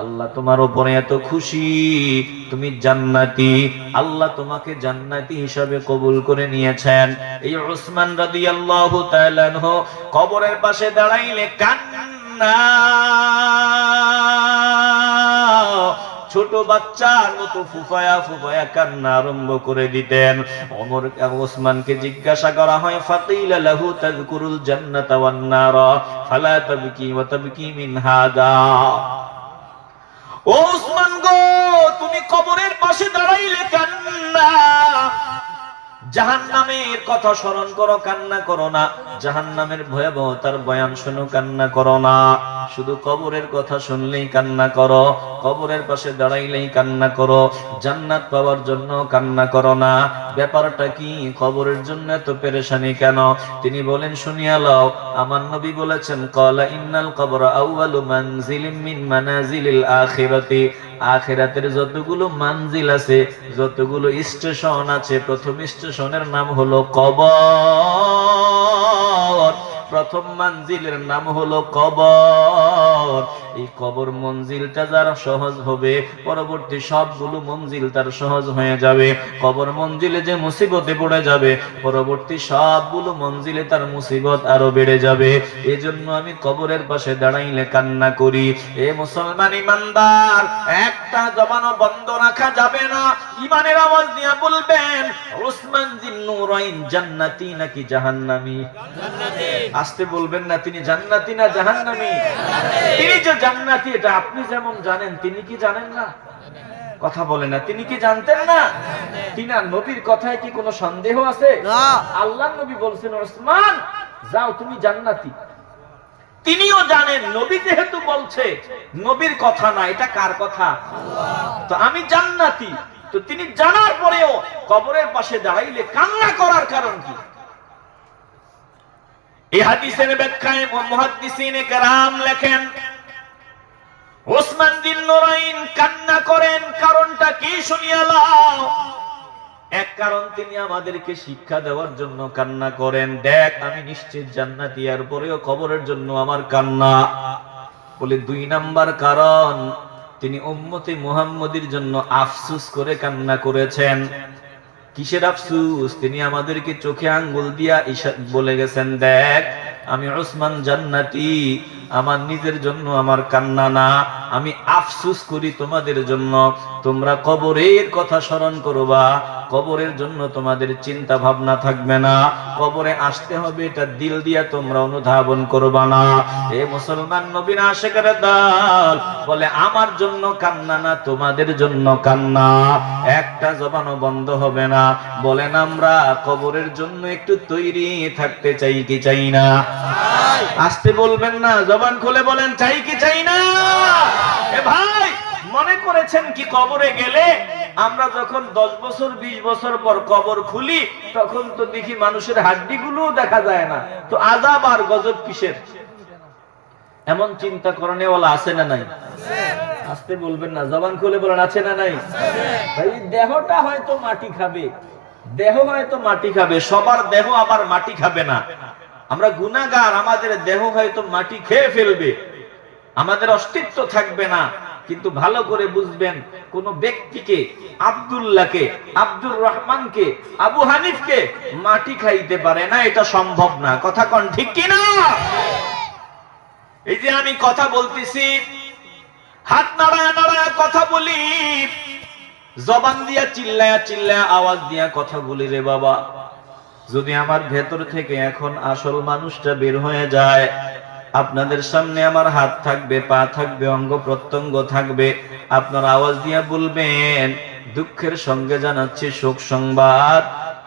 আল্লাহ তোমার উপরে এত খুশি, তুমি জান্নাতি, আল্লাহ তোমাকে জান্নাতি হিসাবে কবুল করে নিয়েছেন। এই ওসমান রাদিয়াল্লাহু তাআলা আনহু কবরের পাশে দাঁড়াইলে কান্না, ছোট বাচ্চার মতো ফুফায়া ফুফায়া কান্না আরম্ভ করে দিতেন। ওমর ওসমানকে জিজ্ঞাসা করা হয়, ফাকিলা লাহু তাযকুরুল জান্নাতা ওয়ান নার ফালা তাবকি ওয়া তাবকি মিন হাদা। ও ওসমান গো, তুমি কবরের পাশে দাঁড়াইলে কান্না, জাহান্নামের কথা স্মরণ করো, কান্না করো না। জাহান্নামের ভয়াবহতার বয়ান শোনো, কান্না করো না। শুধু কবরের কথা শুনলেই কান্না করো, কবরের পাশে দাঁড়াইলেই কান্না করো। জান্নাত পাওয়ার জন্য কান্না করো না। ব্যাপারটা কি? কবরের জন্য এত পেরেশানি কেন? তিনি বলেন, শুনিয়া লও। আমার নবী বলেছেন, ক্বালা ইন্নাল কবরা আউয়ালু মানজিলিম মিন মানাজিলিল আখিরাতি। আখিরাতের যতগুলো মানজিল আছে, যতগুলো স্টেশন আছে, প্রথম স্টেশনের নাম হলো কবর। প্রথম মঞ্জিলের নাম হলো কবর। এই কবর মঞ্জিলটা যার সহজ হবে, পরবর্তী সবগুলো মঞ্জিল তার সহজ হয়ে যাবে। কবর মঞ্জিলে যে মুসিবতে পড়ে যাবে, পরবর্তী সবগুলো মঞ্জিলে তার মুসিবত আরো বেড়ে যাবে। এজন্য আমি কবরের পাশে দাঁড়াইলে কান্না করি। এ মুসলমান ইমানদার, একটা জবানও বন্ধ রাখা যাবে না। ইমানের আওয়াজ দিয়ে বলবেন, ওসমান যিন্নুরাইন জান্নাতি নাকি জাহান্নামী? জান্নাতি। আসতে বলবেন না, তিনি জান্নাতি না জাহান্নামী? তিনি যে জান্নাতি এটা আপনি যেমন জানেন, তিনি কি জানেন না? কথা বলে না, তিনি কি জানতেন না? তিনি নবীর কথায় কি কোনো সন্দেহ আছে? আল্লাহর নবী বলছেন, ওসমান যাও, তুমি জান্নাতি। তিনিও জানেন, নবী যেহেতু বলছে, নবীর কথা না, এটা কার কথা? তো আমি জান্নাতি। তো তিনি জানার পরেও কবরের পাশে দাঁড়াইলে কান্না করার কারণ কি? এই হাদিসের ব্যাখ্যায় মুহাদ্দিসিনে কেরাম লেখেন, ওসমান যিন্নুরাইন কান্না করেন, কারণটা কি শুনিয়া লও। এক কারণ, তিনি আমাদেরকে শিক্ষা দেওয়ার জন্য কান্না করেন। দেখ, আমি নিশ্চিত জান্নাতি, এর পরেও কবরের জন্য আমার কান্না। বলে দুই নাম্বার কারণ, তিনি উম্মতে মুহাম্মদীর জন্য আফসোস করে কান্না করেছেন। কিসের আফসোস? তিনি আমাদেরকে চোখে আঙ্গুল দিয়া বলে গেছেন, দেখ আমি উসমান জান্নাতি, আমার নিজের জন্য আমার কান্না না, আমি আফসোস করি তোমাদের জন্য। তোমরা কবরের কথা স্মরণ করবা, কবরের জন্য তোমাদের চিন্তা ভাবনা থাকবে না, কবরে আসতে হবে এটা দিল দিয়া তোমরা অনুধাবন করবা না। এ মুসলমান নবীর আশিকের দল বলে, আমার জন্য কান্না না, তোমাদের জন্য কান্না। একটা জবানও বন্ধ হবে না। বলেন আমরা কবরের জন্য একটু তৈরি থাকতে চাই কি চাই না? আসতে বলবেন না, জবান খুলে বলেন, চাই কি চাই না? এ ভাই, মনে করেছেন কি কবরে গেলে আমরা যখন 10 বছর 20 বছর পর কবর খুলি তখন তো দেখি মানুষের হাড্ডিগুলো দেখা যায় না, তো আযাব আর গজব কিসের? এমন চিন্তা করনেওয়ালা আছে না নাই? আসতে বলবেন না, জবান খুলে বলেন, আছে না নাই? ভাই, দেহটা হয়তো মাটি খাবে, দেহ হয়তো মাটি খাবে, সবার দেহ আবার মাটি খাবে না। আমরা গুনাহগার, আমাদের দেহ হয়তো মাটি খেয়ে ফেলবে, আমাদের অস্তিত্ব থাকবে না। কিন্তু ভালো করে বুঝবেন, কোন ব্যক্তিকে, আব্দুল্লাহকে, আব্দুর রহমানকে, আবু হানিফকে মাটি খাইতে পারে না, এটা সম্ভব না। কথা কোন ঠিক কিনা? এই যে আমি কথা বলতেছি, হাত নাড়ায় নাড়ায় কথা বলি, জবান দিয়া চিল্লায়া চিল্লায়া আওয়াজ দিয়া কথা বলি রে বাবা, যদি আমার ভেতর থেকে এখন আসল মানুষটা বের হয়ে যায়, আপনাদের সামনে আমার হাত থাকবে, পা থাকবে, অঙ্গ প্রত্যঙ্গ থাকবে, আপনার আওয়াজ দিয়া বলবেন, দুঃখের সঙ্গে জানাচ্ছি শোক সংবাদ,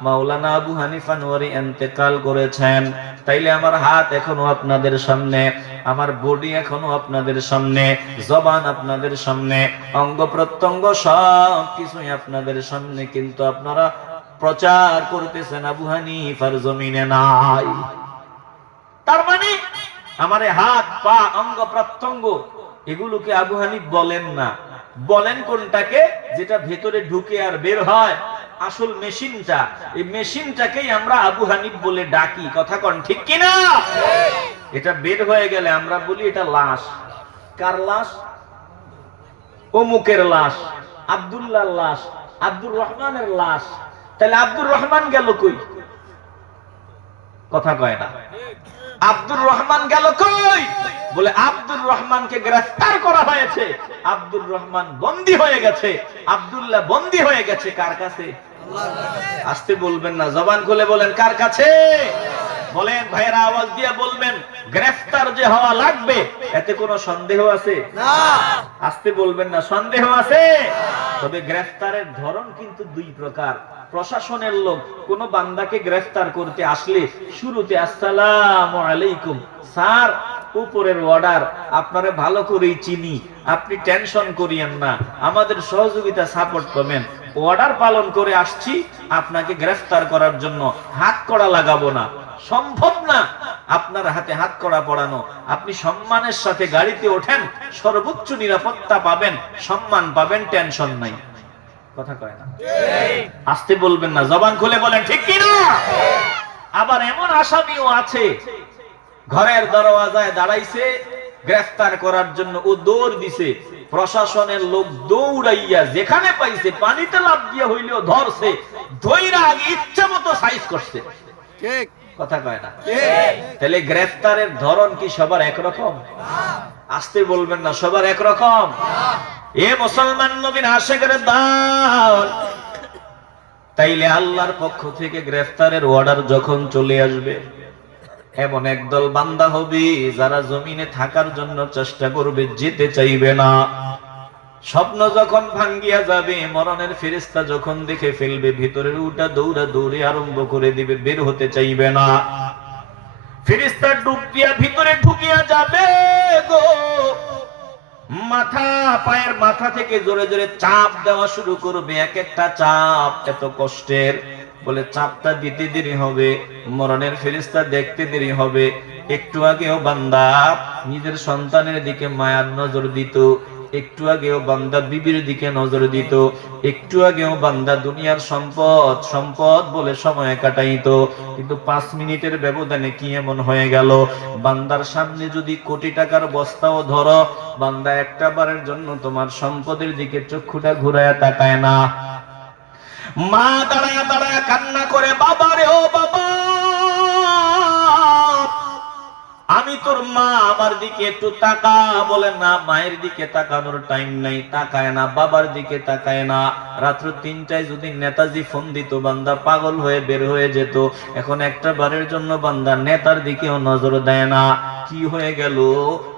মাওলানা আবু হানিফা নোয়ারি ইন্তেকাল করেছেন। তাইলে আমার হাত এখনো আপনাদের সামনে, আমার বডি এখনো আপনাদের সামনে, জবান আপনাদের সামনে, অঙ্গ প্রত্যঙ্গ সব কিছুই আপনাদের সামনে, কিন্তু আপনারা প্রচার করতেছেন আবু হানিফার জমিনে নাই। তার মানে আমার হাত, পা, অঙ্গ প্রত্যঙ্গ এগুলোকে আবু হানিফ বলেন না। বলেন কোনটাকে? যেটা ভেতরে ঢুকে আর বের হয়, আসল মেশিনটা। এই মেশিনটাকেই আমরা আবু হানিফ বলে ডাকি। কথা কোন ঠিক কিনা? এটা বের হয়ে গেলে আমরা বলি এটা লাশ। কার লাশ? অমুকের লাশ, আব্দুল্লাহর লাশ, আব্দুর রহমানের লাশ। তাহলে আব্দুর রহমান গেল কই? কথা কয় না। আব্দুর রহমান গেল কই? বলে আব্দুর রহমানকে গ্রেফতার করা হয়েছে, আব্দুর রহমান বন্দী হয়ে গেছে, আব্দুল্লাহ বন্দী হয়ে গেছে। কার কাছে? আসতে বলবেন না, জবান খুলে বলেন, কার কাছে? বলেন ভাইয়েরা, আওয়াজ দিয়ে বলবেন, গ্রেফতার যে হওয়া লাগবে এতে কোনো সন্দেহ আছে? না। আসতে বলবেন না, সন্দেহ আছে? তবে গ্রেফতারের ধরন কিন্তু দুই প্রকার। প্রশাসনের লোক কোন বান্দাকে গ্রেফতার করতে আসলে শুরুতে আসসালামু আলাইকুম স্যার, উপরের অর্ডার, আপনারে ভালো করেই চিনি, আপনি টেনশন করিয়েন না, আমাদের সহযোগিতা সাপোর্ট করবেন, অর্ডার পালন করে আসছি, আপনাকে গ্রেফতার করার জন্য হাত কড়া লাগাবো না। সম্ভব না আপনার হাতে হাত কড়া পড়ানো। আপনি সম্মানের সাথে গাড়িতে ওঠেন, সর্বোচ্চ নিরাপত্তা পাবেন, সম্মান পাবেন, টেনশন নাই। কথা কয় না? আসতে বলবেন না, জবান খুলে বলেন, ঠিক কিনা? আবার এমন আসামিও আছে, ঘরের দরওয়াজায় দাঁড়াইছে গ্রেফতার করার জন্য, ও দৌড় দিছে, প্রশাসনের লোক দৌড়াইয়া যেখানে পাইছে পানিতে লাফ দিয়ে হইলেও ধরছে, ধইরা আগে ইচ্ছা মতো সাইজ করছে। ঠিক কথা কয় না? তাহলে গ্রেফতারের ধরন কি সবার একরকম? আসতে বলবেন না, সবার একরকম? এ মুসলমান নবীর আশিকের দল, তাইলে আল্লাহর পক্ষ থেকে গ্রেফতারের অর্ডার যখন চলে আসবে, এমন একদল বান্দা হবে যারা জমিনে থাকার জন্য চেষ্টা করবে, যেতে চাইবে না। স্বপ্ন যখন ভাঙ্গিয়া যাবে, মরণের ফেরেশতা যখন দেখে ফেলবে, ভিতরের উটা দৌড়া দৌড়ে আরম্ভ করে দিবে, বের হতে চাইবে না। ফেরেশতা ডুব দিয়া ভিতরে ঢুকিয়া যাবে গো, মাথা, পায়ের মাথা থেকে জোরে জোরে চাপ দেওয়া শুরু করবে, এক একটা চাপ এত কষ্টের, বলে চাপটা দিতে দেরি হবে, মরণের ফেরেশতা দেখতে দেরি হবে। একটু আগেও বান্দা নিজের সন্তানের দিকে মায়ার নজর দিত, একটু আগেও বান্দা বিবির দিকে নজর দিত, একটু আগেও বান্দা দুনিয়ার সম্পদ সম্পদ বলে সময় কাটাইতো, কিন্তু 5 মিনিটের ব্যবধানে কি এমন হয়ে গেল, বান্দার সামনে যদি কোটি টাকার বস্তাও ধরো, বান্দা একটা বারের জন্য তোমার সম্পদের দিকে চক্ষুটা ঘুরায়া তাকায় না। মা দাঁড়ায় দাঁড়ায় কান্না করে, বাবা রে ও বাবা, আমি তোর মা, আমার দিকে একটু তাকা। বলে না, মায়ের দিকে তাকানোর টাইম নাই, তাকায় না, বাবার দিকে তাকায় না। রাত্র 3টায় যদি নেতাজি ফোন দিত, বান্দা পাগল হয়ে বের হয়ে যেত। এখন একটা বারের জন্য বান্দা নেতার দিকেও নজর দেয় না। কি হয়ে গেল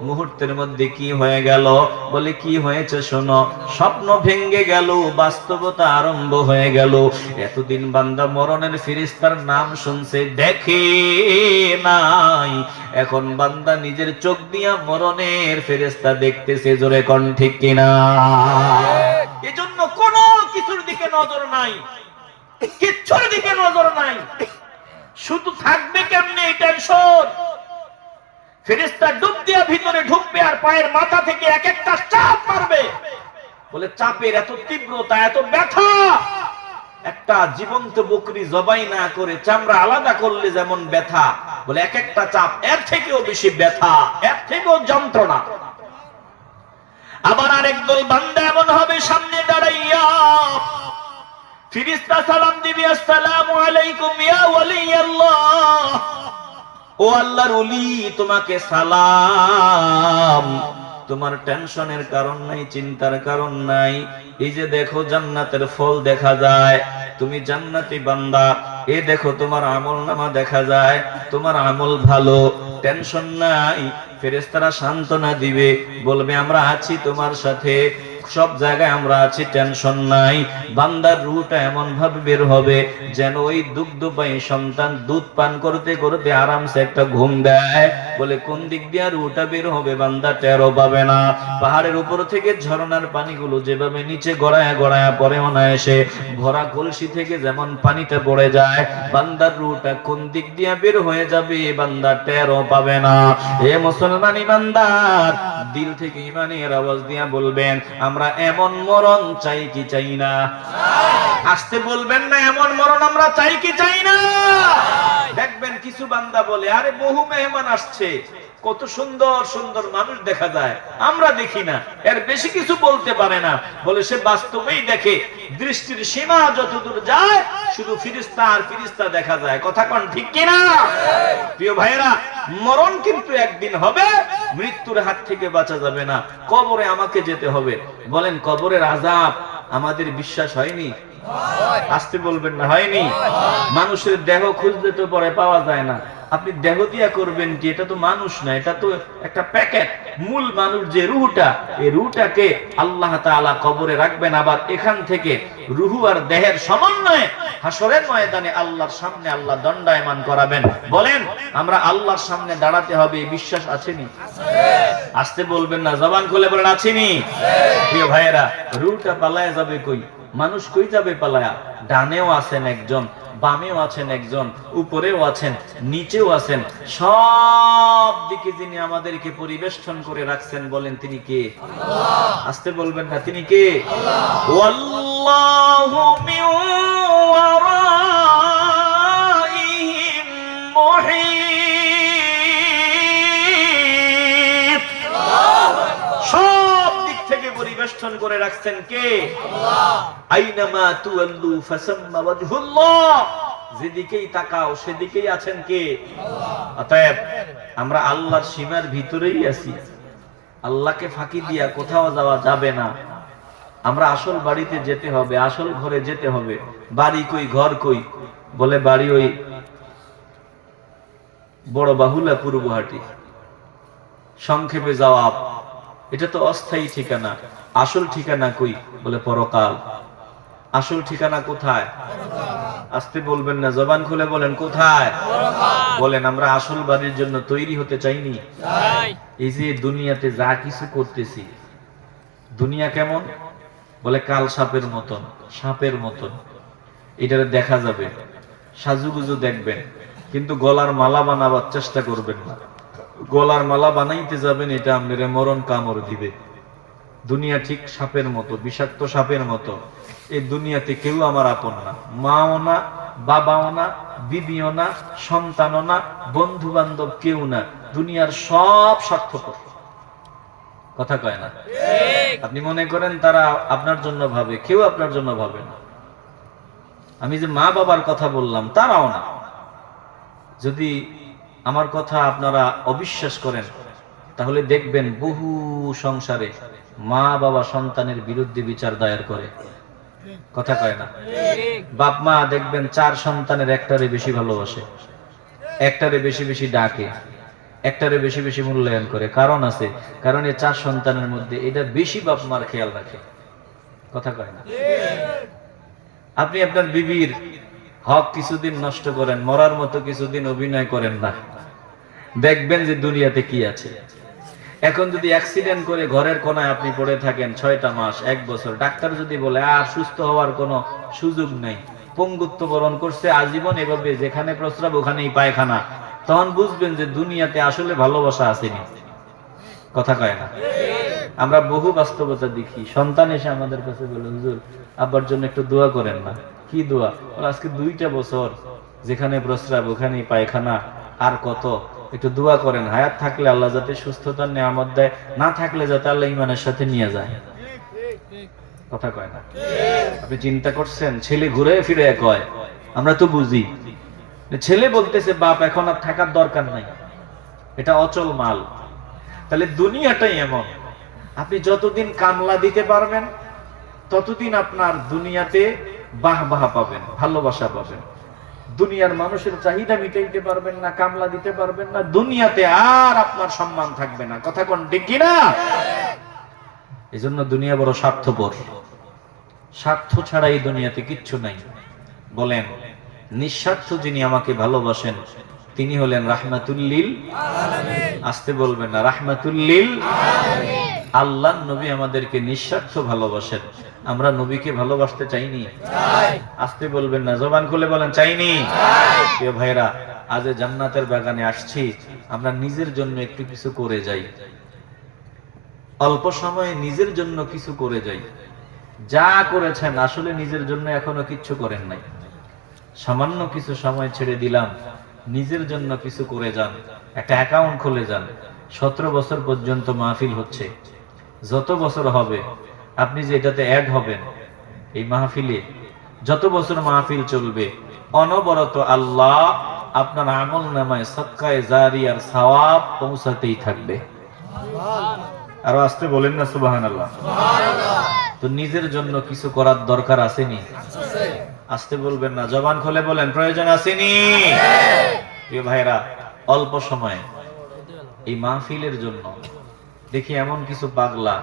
মুহূর্তের মধ্যে, কি হয়ে গেল? বলে কি হয়েছে শোনো, স্বপ্ন ভেঙ্গে গেল, বাস্তবতা আরম্ভ হয়ে গেল। এতদিন বান্দা মরণের ফেরেশতার নাম শুনছে, দেখে নাই, এখন বান্দা নিজের চোখ দিয়া মরণের ফেরেশতা দেখতেছে। জোরে কোন ঠিক কিনা? এজন্য কোন কিছুর দিকে নজর নাই, কিচ্ছুর দিকে নজর নাই, শুধু থাকবে কেমনে এই টেনশন। ফেরেশতা ডুব দিয়া ভিতরে ঢুকবে আর পায়ের মাথা থেকে এক একটা চাপ মারবে। বলে চাপের এত তীব্রতা, এত ব্যথা, একটা জীবন্ত বকরি জবাই না করে চামড়া আলাদা করলে যেমন ব্যথা, বলে এক একটা চাপ এর থেকেও বেশি ব্যথা, এর থেকেও যন্ত্রণা। আবার আরেক দল বান্দা এমন হবে, সামনে দাঁড়াইয়া ফেরেশতা সালাম দিবে, আসসালামু আলাইকুম ইয়া ওয়ালি আল্লাহ, ও আল্লাহর ওলি তোমাকে সালাম। তোমার টেনশনের কারণ নাই, চিন্তার কারণ নাই। এই যে দেখো জান্নাতের ফল দেখা যায়, তুমি জান্নাতি বান্দা। এ দেখো তোমার আমলনামা দেখা যায়, তোমার আমল ভালো, টেনশন নাই। ফেরেশতারা সান্ত্বনা দিবে, বলবে আমরা আছি তোমার সাথে, সব জায়গায় আমরা আছি, টেনশন নাই। বান্দার রূহটা এমন ভাবে বের হবে যেন ওই দুগ্ধপায়ী সন্তান দুধ পান করতে করতে আরামসে একটা ঘুম দেয়। বলে কোন দিক দিয়ে রূহটা বের হবে বান্দা টেরও পাবে না। পাহাড়ের উপর থেকে ঝরনার পানিগুলো যেভাবে নিচে গড়ায়া গড়ায়া পড়ে অনায়াসে, ভরা কলসি থেকে যেমন পানিটা পড়ে যায়, বান্দার রূহটা কোন দিক দিয়ে বের হয়ে যাবে বান্দা টেরও পাবে না। এ মুসলমান ইমানদার, দিল থেকে ইমানের আওয়াজ দিয়া বলবেন, আমরা এমন মরণ চাই কি চাই না? আসতে বলবেন না, এমন মরণ আমরা চাই কি চাই না? দেখবেন কিছু বান্দা বলে, আরে বহু মেহমান আসছে, কত সুন্দর সুন্দর মানুষ দেখা যায়, আমরা দেখি না, এর বেশি কিছু বলতে পারে না। বলে সে বাস্তবেই দেখে, দৃষ্টির সীমা যতদূর যায় শুধু ফেরেশতা আর ফেরেশতা দেখা যায়। কথা কোন ঠিক কিনা? প্রিয় ভাইরা, মরণ কিন্তু একদিন হবে, মৃত্যুর হাত থেকে বাঁচা যাবে না। কবরে আমাকে যেতে হবে। বলেন কবরের আযাব আমাদের বিশ্বাস হয়নি? আসতে বলবেন না, হয়নি? মানুষের দেহ খুঁজতে তো পরে পাওয়া যায় না, আপনি দেহ দিয়া করবেন কি? এটা তো মানুষ না, এটা তো একটা প্যাকেট। মূল মানুষ যে রূহটা, এই রূহটাকে আল্লাহ তাআলা কবরে রাখবেন, আবার এখান থেকে রূহ আর দেহের সমন্বয়ে হাসরের ময়দানে আল্লাহর সামনে আল্লাহ দণ্ডায়মান করাবেন। বলেন আমরা আল্লাহর সামনে দাঁড়াতে হবে, এই বিশ্বাস আছেনি? আসতে বলবেন না, জবান খুলে বলেন আছেনি? প্রিয় ভাইয়েরা, রূহটা পালায়া যাবে কই? মানুষ কই যাবে পালায়া? ডানেও আছেন একজন, বামেও আছেন একজন, উপরেও আছেন, নিচেও আছেন, সব দিকে যিনি আমাদেরকে পরিবেষ্টন করে রাখছেন, বলেন তিনি কে? আসতে বলবেন না, তিনি কে? ওয়াল্লাহু মিন ওয়ারাইহিম মুহীত, সব দিক থেকে পরিবেষ্টন করে রাখছেন কে? আল্লাহ। আইনামা তুওয়াল্লু ফাসাম্মা ওয়াজহুল্লাহ, যেদিকেই তাকাও সেদিকেই আছেন কে? আল্লাহ। অতএব আমরা আল্লাহর সীমার ভিতরেই আছি, আল্লাহকে ফাঁকি দিয়া কোথাও যাওয়া যাবে না। আমরা আসল বাড়িতে যেতে হবে, আসল ঘরে যেতে হবে। বাড়ি কই, ঘর কই? বলে বাড়ি ওই বড় বাহুলা পূর্বহাটি। সংক্ষেপে জবাব, এটা তো অস্থায়ী ঠিকানা। আসল ঠিকানা কই? বলে পরকাল। আসল ঠিকানা কোথায়? আসতে বলবেন না, জবান খুলে বলেন কোথায়? বলেন আমরা আসল বাড়ির জন্য তৈরি হতে চাইনি? এই যে দুনিয়াতে যা কিছু করতেছি, দুনিয়া কেমন? বলে কাল সাপের মতন, সাপের মতন। এটা দেখা যাবে, সাজুগুজু দেখবেন, কিন্তু গলার মালা বানাবার চেষ্টা করবেন না। গলার মালা বানাইতে যাবেন, এটা আপনার মরণ কামড় দিবে। দুনিয়া ঠিক সাপের মতো, বিষাক্ত সাপের মতো। এই দুনিয়াতে কেউ আমার আপন না, মাও না, বাবাও না, বিবিও না, সন্তানও না, বন্ধু বান্ধব কেউ না। দুনিয়ার সব স্বার্থপর। কথা কয় না? আপনি মনে করেন তারা আপনার জন্য ভাবে, কেউ আপনার জন্য ভাবে না। আমি যে মা বাবার কথা বললাম, তারাও না। যদি আমার কথা আপনারা অবিশ্বাস করেন, তাহলে দেখবেন বহু সংসারে মা বাবা সন্তানের বিরুদ্ধে বিচার দায়ের করে। কথা কয় না? বাপ মা দেখবেন 4 সন্তানের একটারে বেশি ভালোবাসে, একটারে বেশি বেশি ডাকে, একটারে বেশি বেশি মূল্যায়ন করে। কারণ আছে, কারণ এই 4 সন্তানের মধ্যে এটা বেশি বাপ মার খেয়াল রাখে। কথা কয় না? আপনি আপনার বিবির হক কিছুদিন নষ্ট করেন, মরার মতো কিছুদিন অভিনয় করেন না, দেখবেন যে দুনিয়াতে কি আছে। এখন যদি অ্যাক্সিডেন্ট করে ঘরের কোনায় আপনি পড়ে থাকেন 6টা মাস, 1 বছর, ডাক্তার যদি বলে আর সুস্থ হওয়ার কোনো সুযোগ নেই, পঙ্গুত্ব বরণ করছে আজীবন, এভাবে যেখানে প্রস্রাব ওখানেই পায়খানা, তখন বুঝবেন যে দুনিয়াতে আসলে ভালোবাসা আসেনি। কথা কয় না? আমরা বহু বাস্তবতা দেখি। সন্তান এসে আমাদের কাছে বলে, হুজুর আব্বার জন্য একটু দোয়া করেন না। কি দোয়া? আজকে 2টা বছর যেখানে প্রস্রাব ওখানেই পায়খানা, আর কত, একটু দোয়া করেন, হায়াত থাকলে আল্লাহ যাতে সুস্থতার নিয়ামত দেয়, না থাকলে যাতে আল্লাহ ঈমানের সাথে নিয়ে যায়। কথা কয় না? আপনি চিন্তা করছেন, ছেলে ঘুরে ফিরে কয়, আমরা তো বুঝি, ছেলে বলতেছে বাপ এখন আর থাকার দরকার নাই, এটা অচল মাল। তাহলে দুনিয়াটাই এমন, আপনি যতদিন কামলা দিতে পারবেন ততদিন আপনার দুনিয়াতে বাহ বাহ পাবেন, ভালোবাসা পাবেন। দুনিয়ার মানুষের চাহিদা মিটাইতে পারবেন না, কামলা দিতে পারবেন না, দুনিয়াতে আর আপনার সম্মান থাকবে না। কথা কোন ঠিক কিনা? এজন্য দুনিয়া বড় স্বার্থপর। স্বার্থ ছাড়া এই দুনিয়াতে কিচ্ছু নাই। বলেন, নিঃস্বার্থ যিনি আমাকে ভালোবাসেন তিনি হলেন রাহমাতুল্লিল আলামিন। আসতে বলবেন না, রাহমাতুল্লিল আলামিন। আল্লাহর নবী আমাদেরকে নিঃস্বার্থ ভালোবাসেন। আমরা নবীকে ভালোবাসতে চাইনি? চাই। আসতে বলবেন না, জবান খুলে বলেন, চাইনি? চাই। প্রিয় ভাইরা, আজ জান্নাতের বাগানে আসছি, আমরা নিজের জন্য একটু কিছু করে যাই, অল্প সময়ে নিজের জন্য কিছু করে যাই। যা করেছেন আসলে নিজের জন্য এখনো কিচ্ছু করেন নাই। সামান্য কিছু সময় ছেড়ে দিলাম, নিজের জন্য কিছু করে যান। একটা অ্যাকাউন্ট খুলে যান। 17 বছর পর্যন্ত মাহফিল হচ্ছে, যত বছর হবে আপনি যে এটাতে অ্যাড হবেন, এই মাহফিলে যত বছর মাহফিল চলবে, অনবরত আল্লাহ আপনার আমল নামায় সদকায়ে জারিয়ার সওয়াব পৌঁছাতেই থাকবে। আরো আসতে বলেন না সুবহানাল্লাহ। তো নিজের জন্য কিছু করার দরকার আসেনি? আসতে বলবেন না, জবান খুলে বলেন, প্রয়োজন আসেনি? প্রিয় ভাইরা, অল্প সময় এই মাহফিলের জন্য দেখি এমন কিছু পাগলা